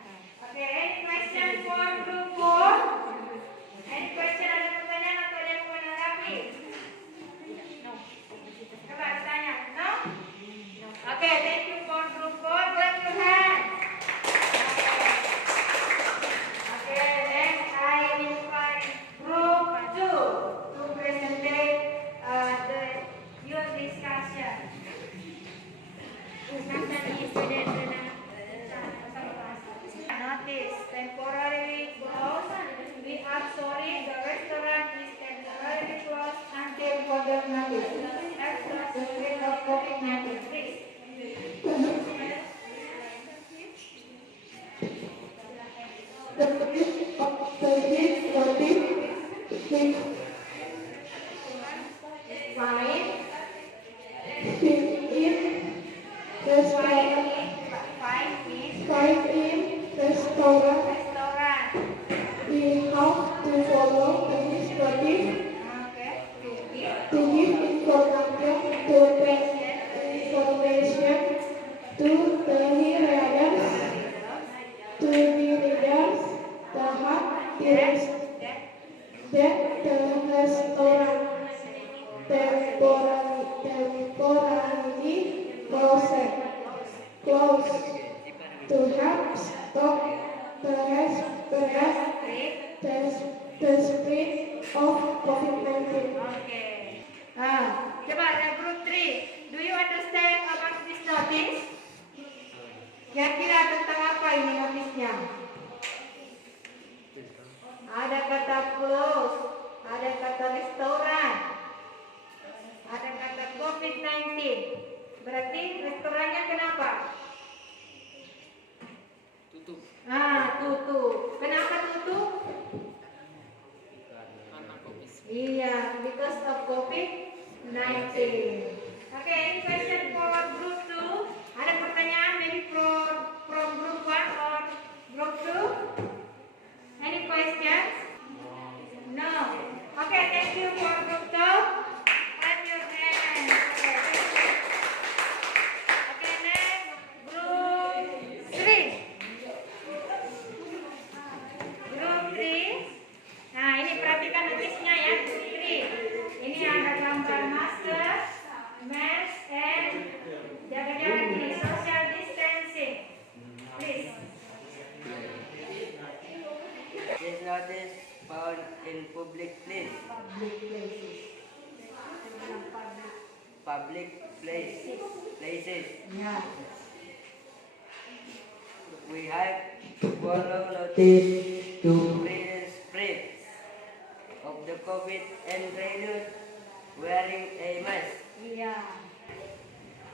Okay, any question for group 4? Any question, ada pertanyaan atau ada yang mau menanggapi? No. Coba tanya. No? Okay, thank you for group 4. Clap your hand. Okay, next I invite group 2 to present your discussion. Notice temporarily closed. We are sorry, the restaurant is temporarily closed until further notice. Extra the spread of COVID-19, please. The list of the hit notice is Fine. Five in restaurant. Restaurant. We have to follow the instructions Okay. to give information to the information to the readers, to the readers, the hub that the restaurant temporarily closed to help stop the spread of COVID-19. Okay. Coba group 3. Do you understand about this notice? Kira-kira tentang apa ini notisnya? Ada kata close, ada kata restoran, ada kata COVID-19. Berarti restorannya kenapa? Tutup. Tutup. Kenapa tutup? Karena COVID. Iya, because of COVID-19. Okay, any question for group 2? Ada pertanyaan maybe from group 1 or group 2? Any questions? No. Okay, thank you for group 2. Clap your hands. Okay, thank you. Okay, next, group 3. Please. This notice found in public place. Public places. Public places. Yeah. We have follow notice to prevent spread of the COVID and reduce wearing a mask. Yeah.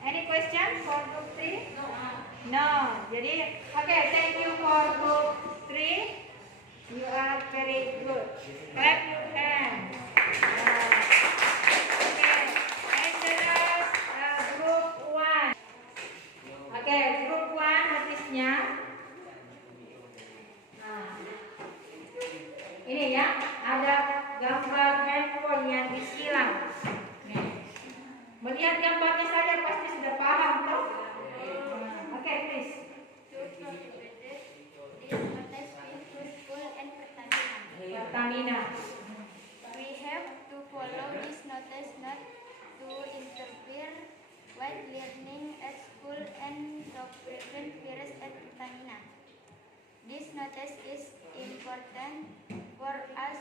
Any question for group 3? No. Jadi, okay, thank you for group 3. You are very good. Clap your hands. Okay. And the last group 1. Okay, group 1 notisnya. Nah, ini ya, ada gambar handphone yang disilang. Nih. Melihat gambarnya saja pasti sudah paham toh? Oke, please. Pertamina. We have to follow this notice not to interfere with learning at school and to prevent virus at Pertamina. This notice is important for us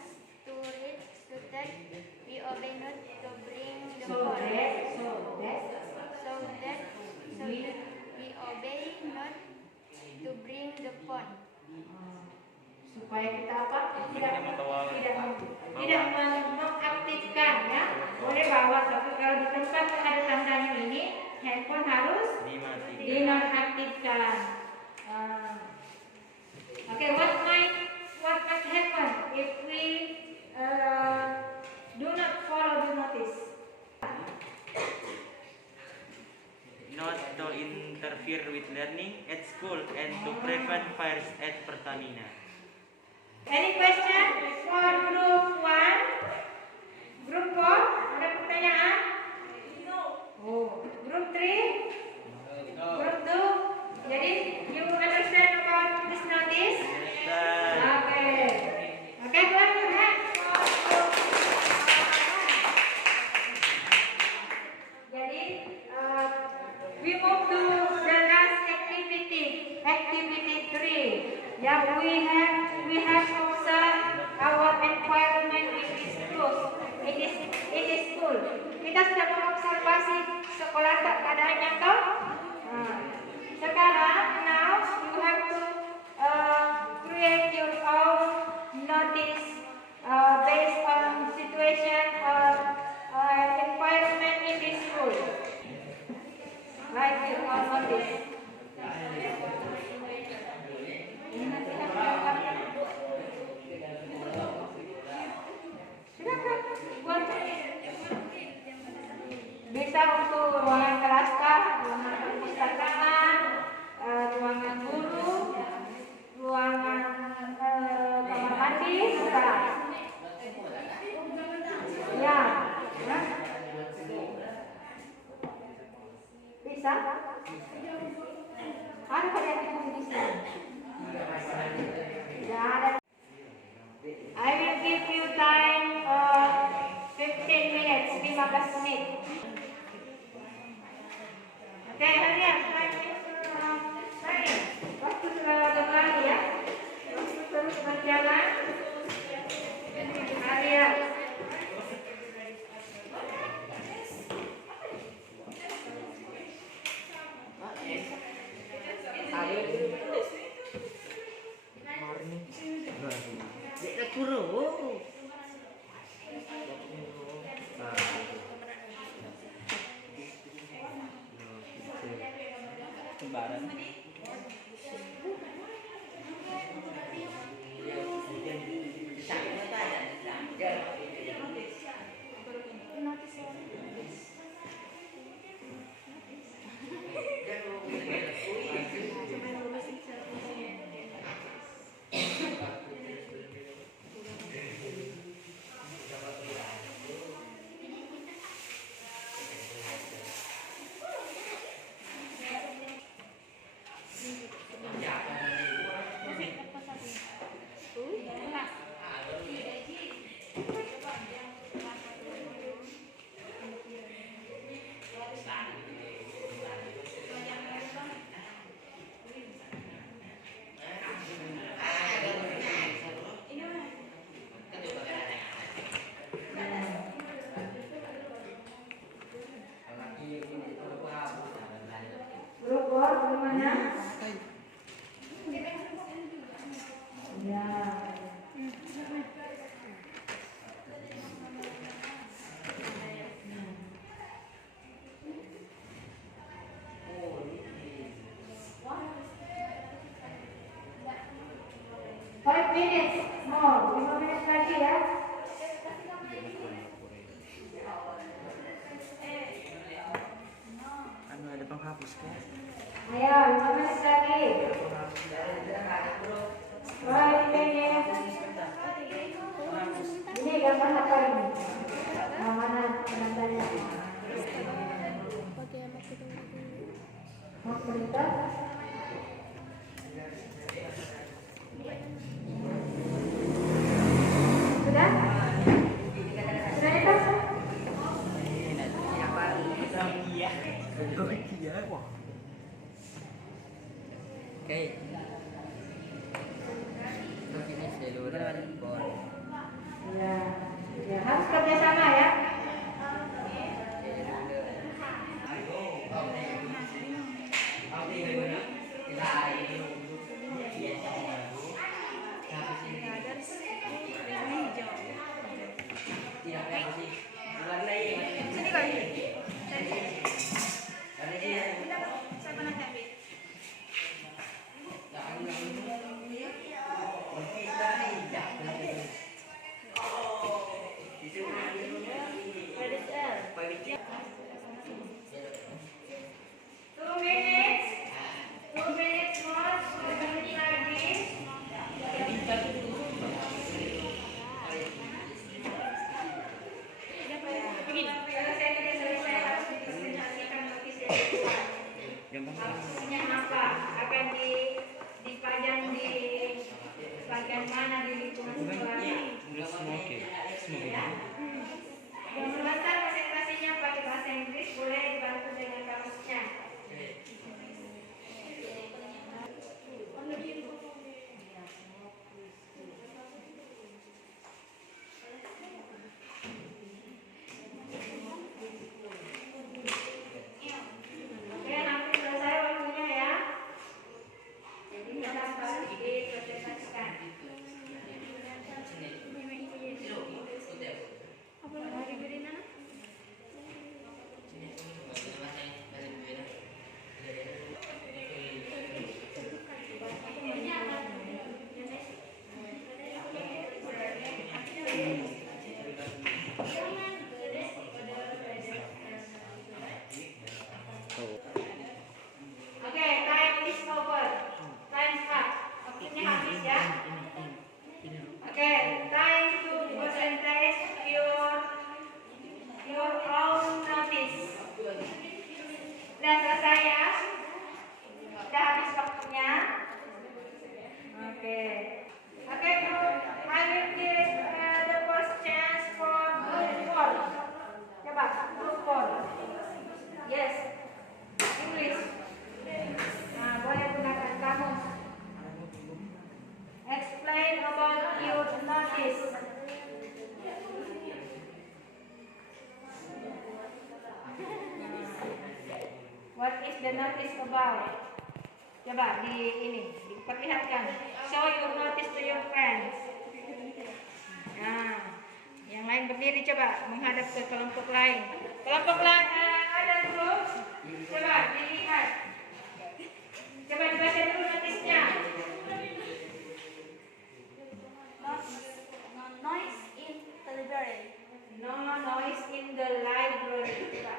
to read so that we obey not to bring the phone. So that we obey not to bring the phone. Supaya kita apa? Tidak mengaktifkan ya. Boleh bawa, tapi kalau di tempat yang ada tandanya ini, handphone harus dinonaktifkan. Okay, what might happen if we do not follow the notice? Not to interfere with learning at school and to prevent fires at Pertamina. Any question for group 1? Group 4? Ada pertanyaan? Oh, group 3? Group 2? Jadi, you understand about this notice? Okay. Okay, clap your hands for group 1. Jadi, we move to the last activity, activity 3. Yeah, we have observed our environment in this school. It is school. Kita sudah mengobservasi sekolah keadaannya toh. Sekarang, now you have to create your own notice based on situation or environment in this school. Write your own notice. Bisa untuk ruangan kelas kah, ruangan perpustakaan, minutes more. 5 menit lagi ya. Anu ada penghapus kan? Ayo, 5 menit lagi. Wah, ini gambar apa ini? Nah, mana penandanya? Mau perintah? Sudah? Sudah itu? Iya. Iya. Oke. Ini seluruh bor. Ya, ya harus kerjasama ya. Maksudnya apa? Akan dipajang di bagian mana di lingkungan sekolah? Yang sebentar presentasinya pakai bahasa Inggris, boleh dibantu dengan kamusnya. Oke, nanti selesai waktunya ya. Jadi kita harus dipresentasikan. Apa mau diberi mana? Oke, time is over. Time's up. Waktunya habis ya. Oke, time to present your own notice. Sudah selesai ya? Sudah habis waktunya? Oke. Oke, group. I will give the first chance for group 4. Coba, group 4. Yes. English. Nah, boleh gunakan kamus. Explain about your notice. What is the notice about? Coba diperlihatkan. Show your notice to your friends. Nah, yang lain berdiri coba menghadap ke kelompok lain. Kelompok lain ada grup. Coba dilihat. Coba dibaca dulu notisnya. No noise in the library. No noise in the library. Coba.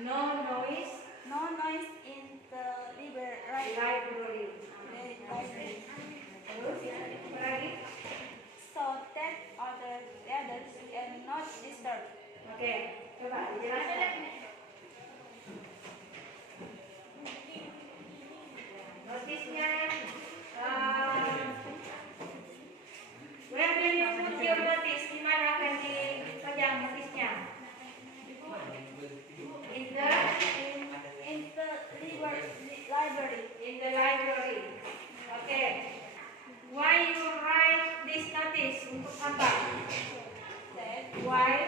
No noise. No noise in the library. Library. Terus apa lagi? So that other readers can not disturb. Oke, coba dijelaskan. Notisnya, where do you put your notice? Di mana akan dipajang notisnya? In the Library. In the library. Oke. Why you write this notice? Untuk apa? Why?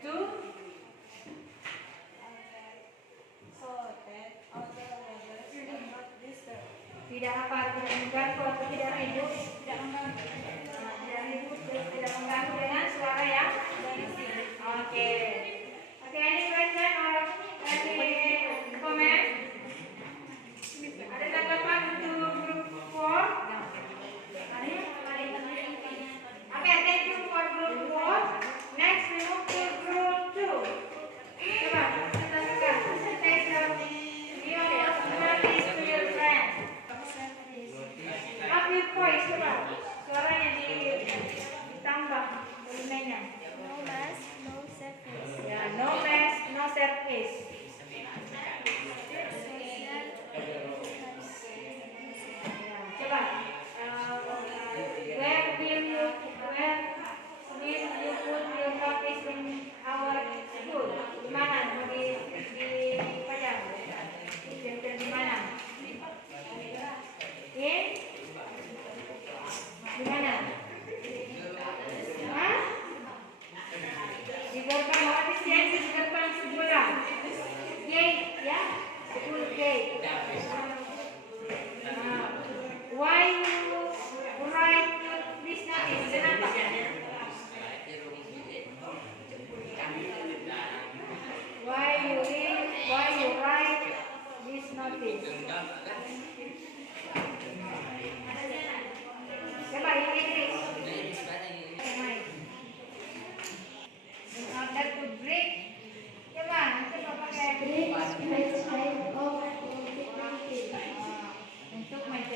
To? So that other readers can not disturb. Tidak apa? Tidak mengganggu atau tidak ribut? Tidak mengganggu. Tidak ribut, tidak mengganggu dengan suara yang berisik. Oke. Oke, any question or any comment? Ada tanggapan untuk grup 4?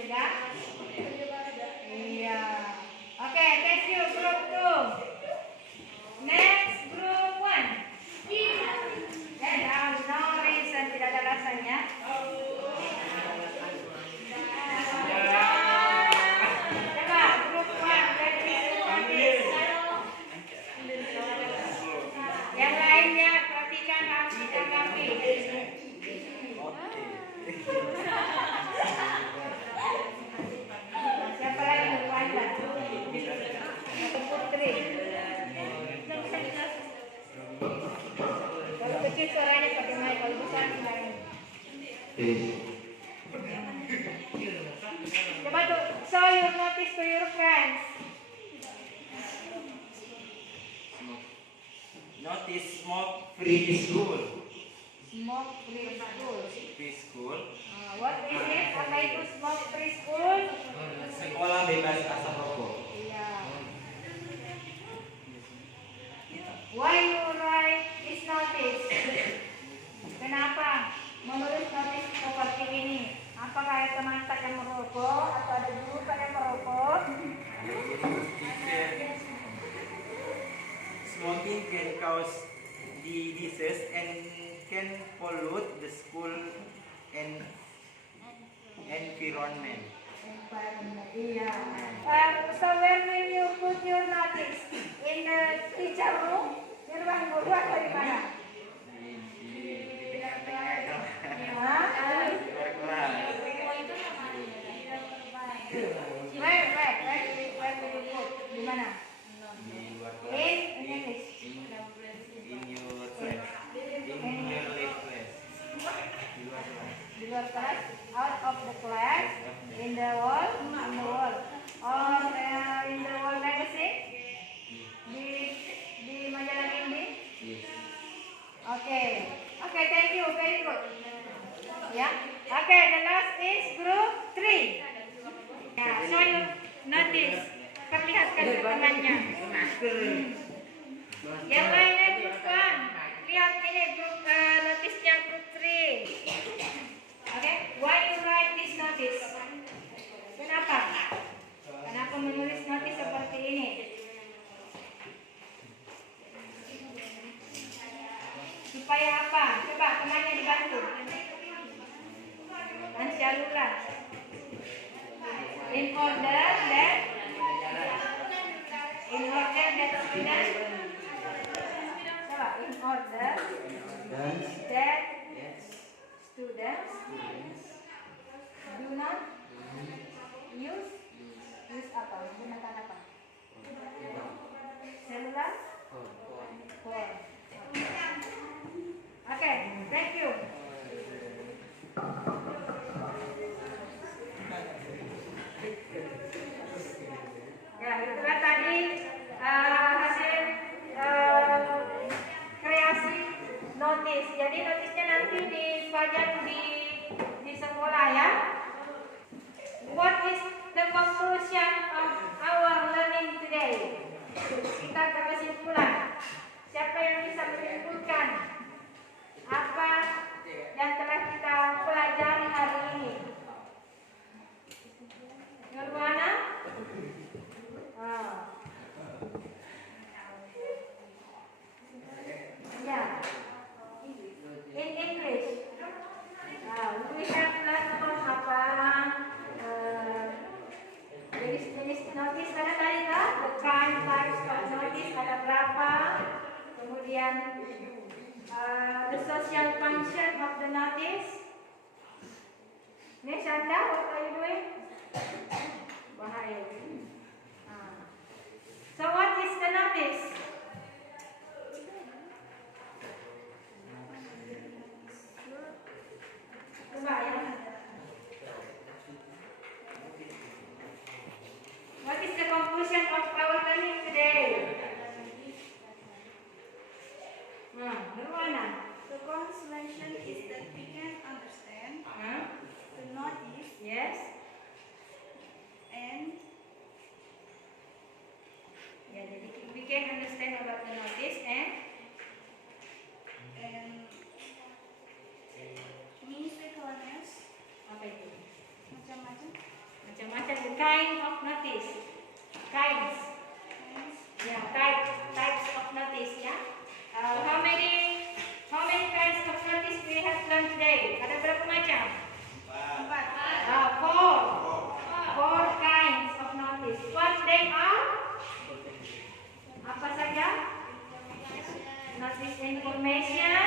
Tidak? Iya. Oke, thank you group 2. Next group 1. No reason, tidak ada alasannya. Coba group 1 notice. Yang lainnya perhatikan kaki. Siapa lagi berwajah? Putri. Kalau kecil suaranya pakai mic, kalau besar suaranya. Coba tuh, show your notice to your friends. Notice smoke free school. Smoke free school. Free school. What is it? Apa itu smoke free school? Sekolah bebas asap rokok. Iya. Why you write this notice? Kenapa menulis notice seperti ini? Apakah ada teman yang merokok atau ada guru yang merokok? Smoking can cause disease and can pollute the school and environment. Iya. So when will you put your notice in the teacher room? Di ruang guru atau di mana? Where will you put? Di mana? In English. In your class. In your lab class. Di luar kelas, out of the class, in the wall, or in the wall magazine, di majalah ini. Okay, thank you, very good. Ya, okay, the last is group 3. Ya, so you notice, perlihatkan ke temannya. Yang lainnya group 1, lihat ini group notisnya group 3. Okay, why you write this notice? Kenapa? Kenapa menulis notis seperti ini? Supaya apa? Coba temannya dibantu. Ansyalula. In order that student. Coba in order that students do not use apa? Menggunakan apa? Selular phone. Okay, thank you. Ya, itulah tadi hasil kreasi notis. Jadi notisnya nanti dipajang di sekolah ya. Kinds. Yeah, types of notice. Yeah. How many kinds of notice we have learned today? Ada berapa macam? 4 kinds of notice. What they are? Apa saja? Notice information,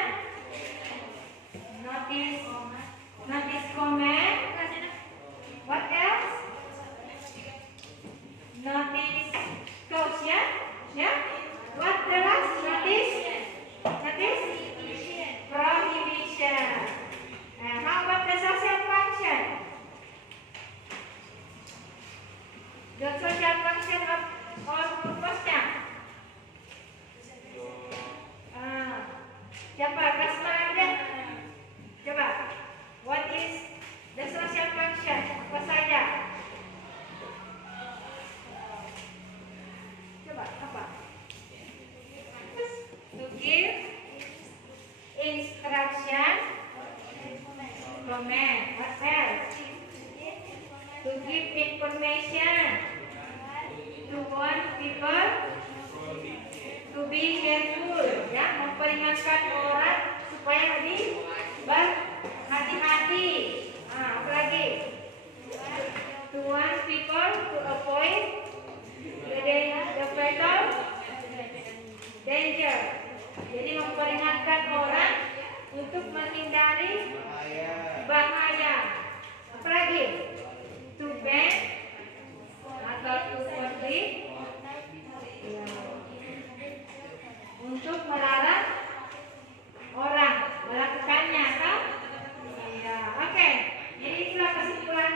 notice comment. What else? Notice caution. Yeah. What the last? Notice prohibition. And how about the social function? The social function of posnya. Siapa? Kasma aja. Coba. What is the social function? Apa saja? Coba apa? To give instruction, comment. What else? To give information, to warn people, to be careful, ya, memperingatkan orang supaya lebih berhati-hati. Apa lagi? To warn people to avoid the fatal danger. Jadi memperingatkan orang untuk menghindari bahaya. Apa lagi? To ban atau to forbid, untuk melarang orang melakukannya, kan? Ya, oke. Jadi itulah kesimpulan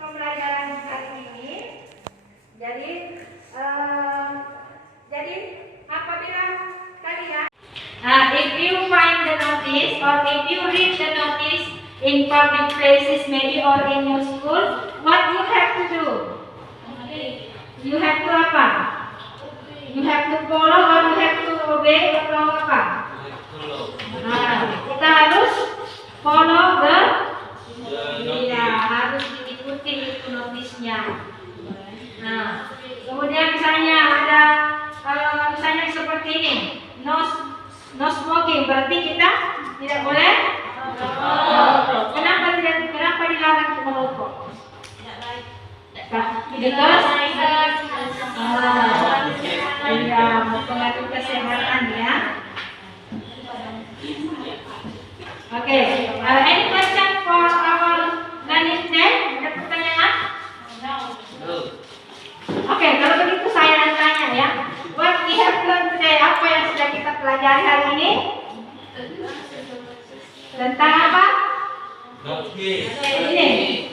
pembelajaran hari ini. Jadi apabila kalian, if you find the notice or if you read the notice in public places, maybe or in your school, what you have to do? You have to apa? You have to follow or you have to obey atau apa? Kita harus follow the, iya, harus diikuti itu notisnya. Nah, kemudian misalnya ada misalnya seperti ini, no smoking, berarti kita tidak boleh merokok. Kenapa dilarang untuk merokok? Because iya, mempengaruhi kesehatan, ya. Oke, any question for our learning today? Ada pertanyaan? Oke, kalau begitu saya tanya, ya. What we have learned today, apa yang sudah kita pelajari hari ini? Tentang apa? Ini,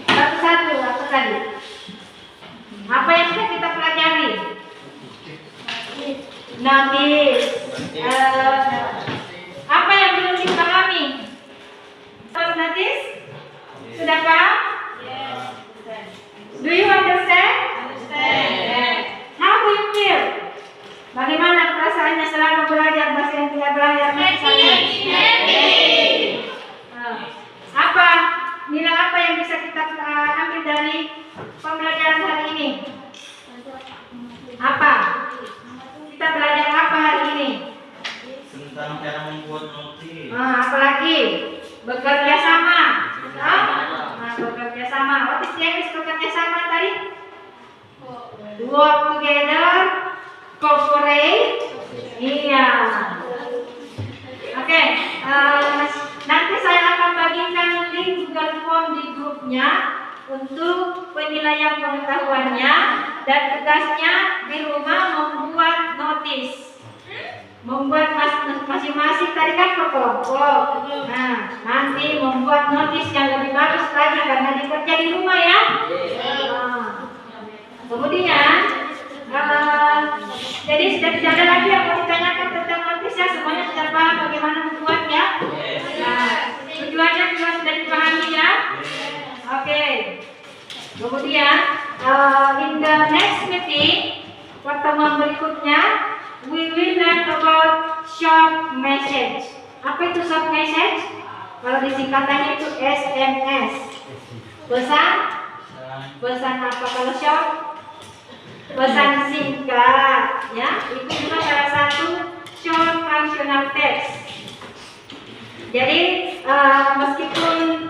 satu-satu, apa tadi? Apa yang sudah kita pelajari? Notice. Apa yang belum dipahami? Notice? Sudah paham? Do you understand? How do you feel? Bagaimana perasaannya selama belajar bahasa yang tidak belajar? Apa? Nilai apa yang bisa kita ambil dari pembelajaran hari ini? Apa? Kita belajar apa hari ini? Tentang cara membuat notis. Apalagi? Bekerja sama. Bekerja sama. What is the English bekerja sama tadi? Work together, cooperate. Iya. Oke. Nanti saya akan bagikan link Google Form di grupnya untuk penilaian pengetahuannya, dan tugasnya di rumah membuat notis. Membuat masing-masing tadi kan per kelompok. Nah, nanti membuat notis yang lebih bagus lagi karena dikerja di rumah, ya. Kemudian jadi sudah tidak ada lagi yang mau ditanyakan tentang notisnya, semuanya sudah paham bagaimana membuatnya. Tujuannya juga sudah dipahami, ya. Oke. Kemudian in the next meeting, pertemuan berikutnya, we will learn about short message. Apa itu short message? Kalau disingkatannya itu SMS. Pesan apa kalau short? pesan singkat, ya. Itu juga salah satu short functional text. Jadi meskipun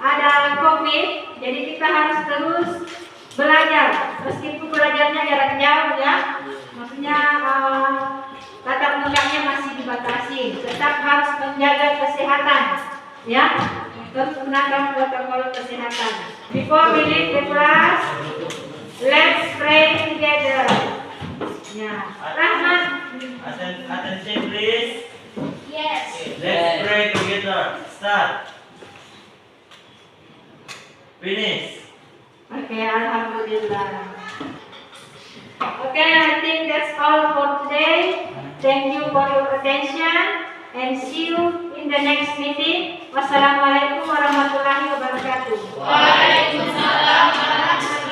ada COVID, jadi kita harus terus belajar. Meskipun belajarnya jarak jauh, ya, maksudnya tatap mukanya masih dibatasi. Tetap harus menjaga kesehatan, ya. Terus gunakan protokol kesehatan. Before we leave the class, let's pray together. Ya, Rahmat. Attention please. Yes. Let's pray together. Start. Finish. Okay, alhamdulillah. Okay, I think that's all for today. Thank you for your attention and see you in the next meeting. Wassalamualaikum warahmatullahi wabarakatuh. Waalaikumsalam warahmatullahi